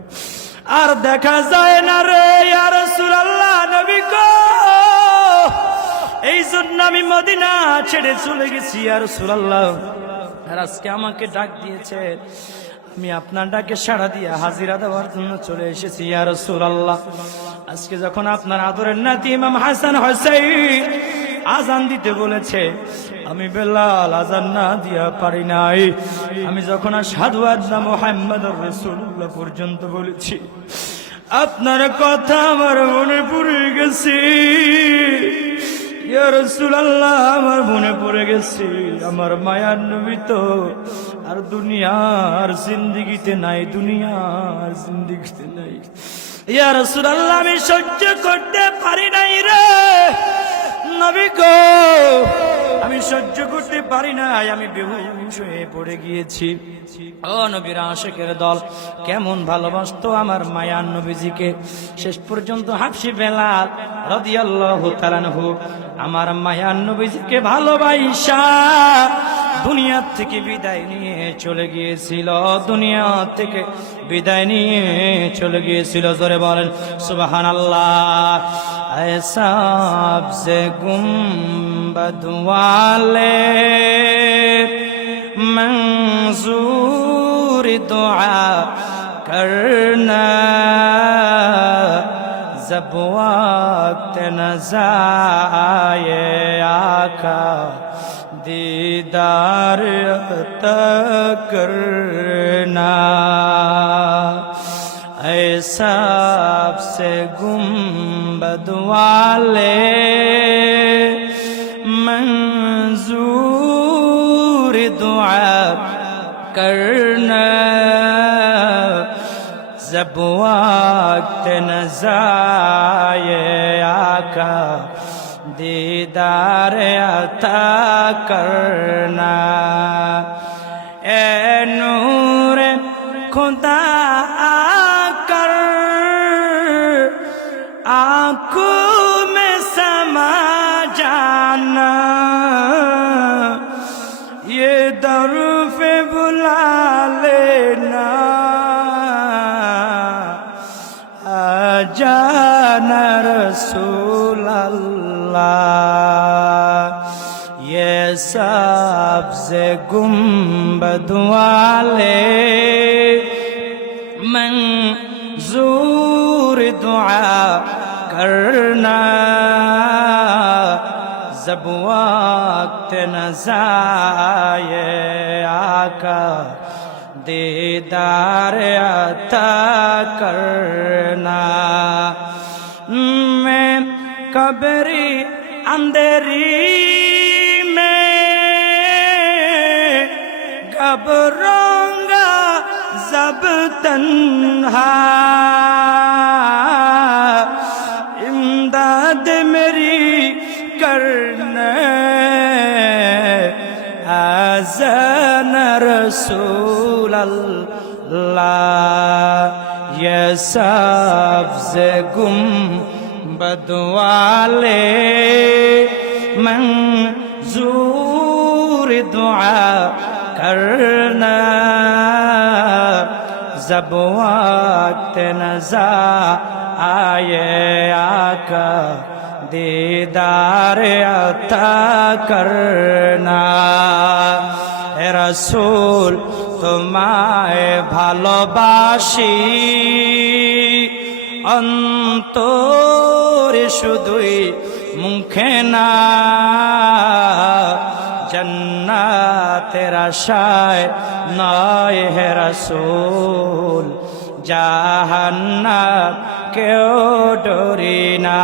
আর দেখা যায় না রে। ইয়া রাসূলুল্লাহ, নবী গো, এই জন্য আমি মদিনা ছেড়ে চলে গেছি। ইয়া রাসূলুল্লাহ, আর আজকে আমাকে ডাক দিয়েছে, আমি আপনার ডাকে সাড়া দিয়ে হাজিরা দেওয়ার জন্য চলে এসেছি। ইয়া রাসূলুল্লাহ, আজকে যখন আপনার আদরের নাতি ইমাম হাসান হুসাইন আজান দিতে বলেছে, আমি বেলাল আজান না দিয়া পারি নাই। আমি যখন আশহাদু আন্না মুহাম্মাদুর রাসূলুল্লাহ পর্যন্ত বলেছি, আপনার কথা আমার মনে পড়ে গেছে। ইয়া রাসূলুল্লাহ, আমার মনে পড়ে গেছে আমার মায়ার নবী তো আর দুনিয়ার জিন্দেগিতে নাই, দুনিয়ার জিন্দেগিতে নাই। ইয়া রাসূলুল্লাহ, আমি সহ্য করতে পারি নাই রে নবী গো, আমি সহ্য করতে পারি নাই, আমি বেহুশ হয়ে পড়ে গিয়েছি। ও নবীর আশিকের দল, কেমন ভালোবাসতো আমার মায়ার নবীজিকে। শেষ পর্যন্ত হাফসি বেলাল রাদিয়াল্লাহু তাআলা আনহু আমার মায়ার নবীজিকে ভালোবাসা দুনিয়া থেকে বিদায় নিয়ে চলে গিয়েছিল, দুনিয়া থেকে বিদায় নিয়ে চলে গিয়েছিল। জোরে বলেন সুবহানাল্লাহ। सबसे गुंबद वाले मंजूर दुआ करना, जब वक्त न जाए आका दीदार अता करना। ऐसा सबसे गुंबद वाले मंजूर दुआ करना, जब वक्त न जाए आका दीदार अता करना। ए नूर खुदा आंखों में समा जाना, ये दर पे बुला लेना, आ जाना रसूल अल्लाह। ये सबसे गुंबद वाले मंजूर दुआ करना, जब वक्त न जाए आका दीदार अता करना। मैं कब्री अंधेरी में घबराऊंगा जब तन्हा, इमदाद मेरी करना, आज़ान रसूल अल्लाह। ये सबसे गुंबद वाले मंजूर दुआ करना, जब वक्त न आए आका दीदार अता करना। हे रसूल, তোমায় ভালোবাসি অন্তরে শুধুই মুখে না, জান্নাতের আশায় নয় হে রাসূল, জাহান্নাম কেউ ডরি না।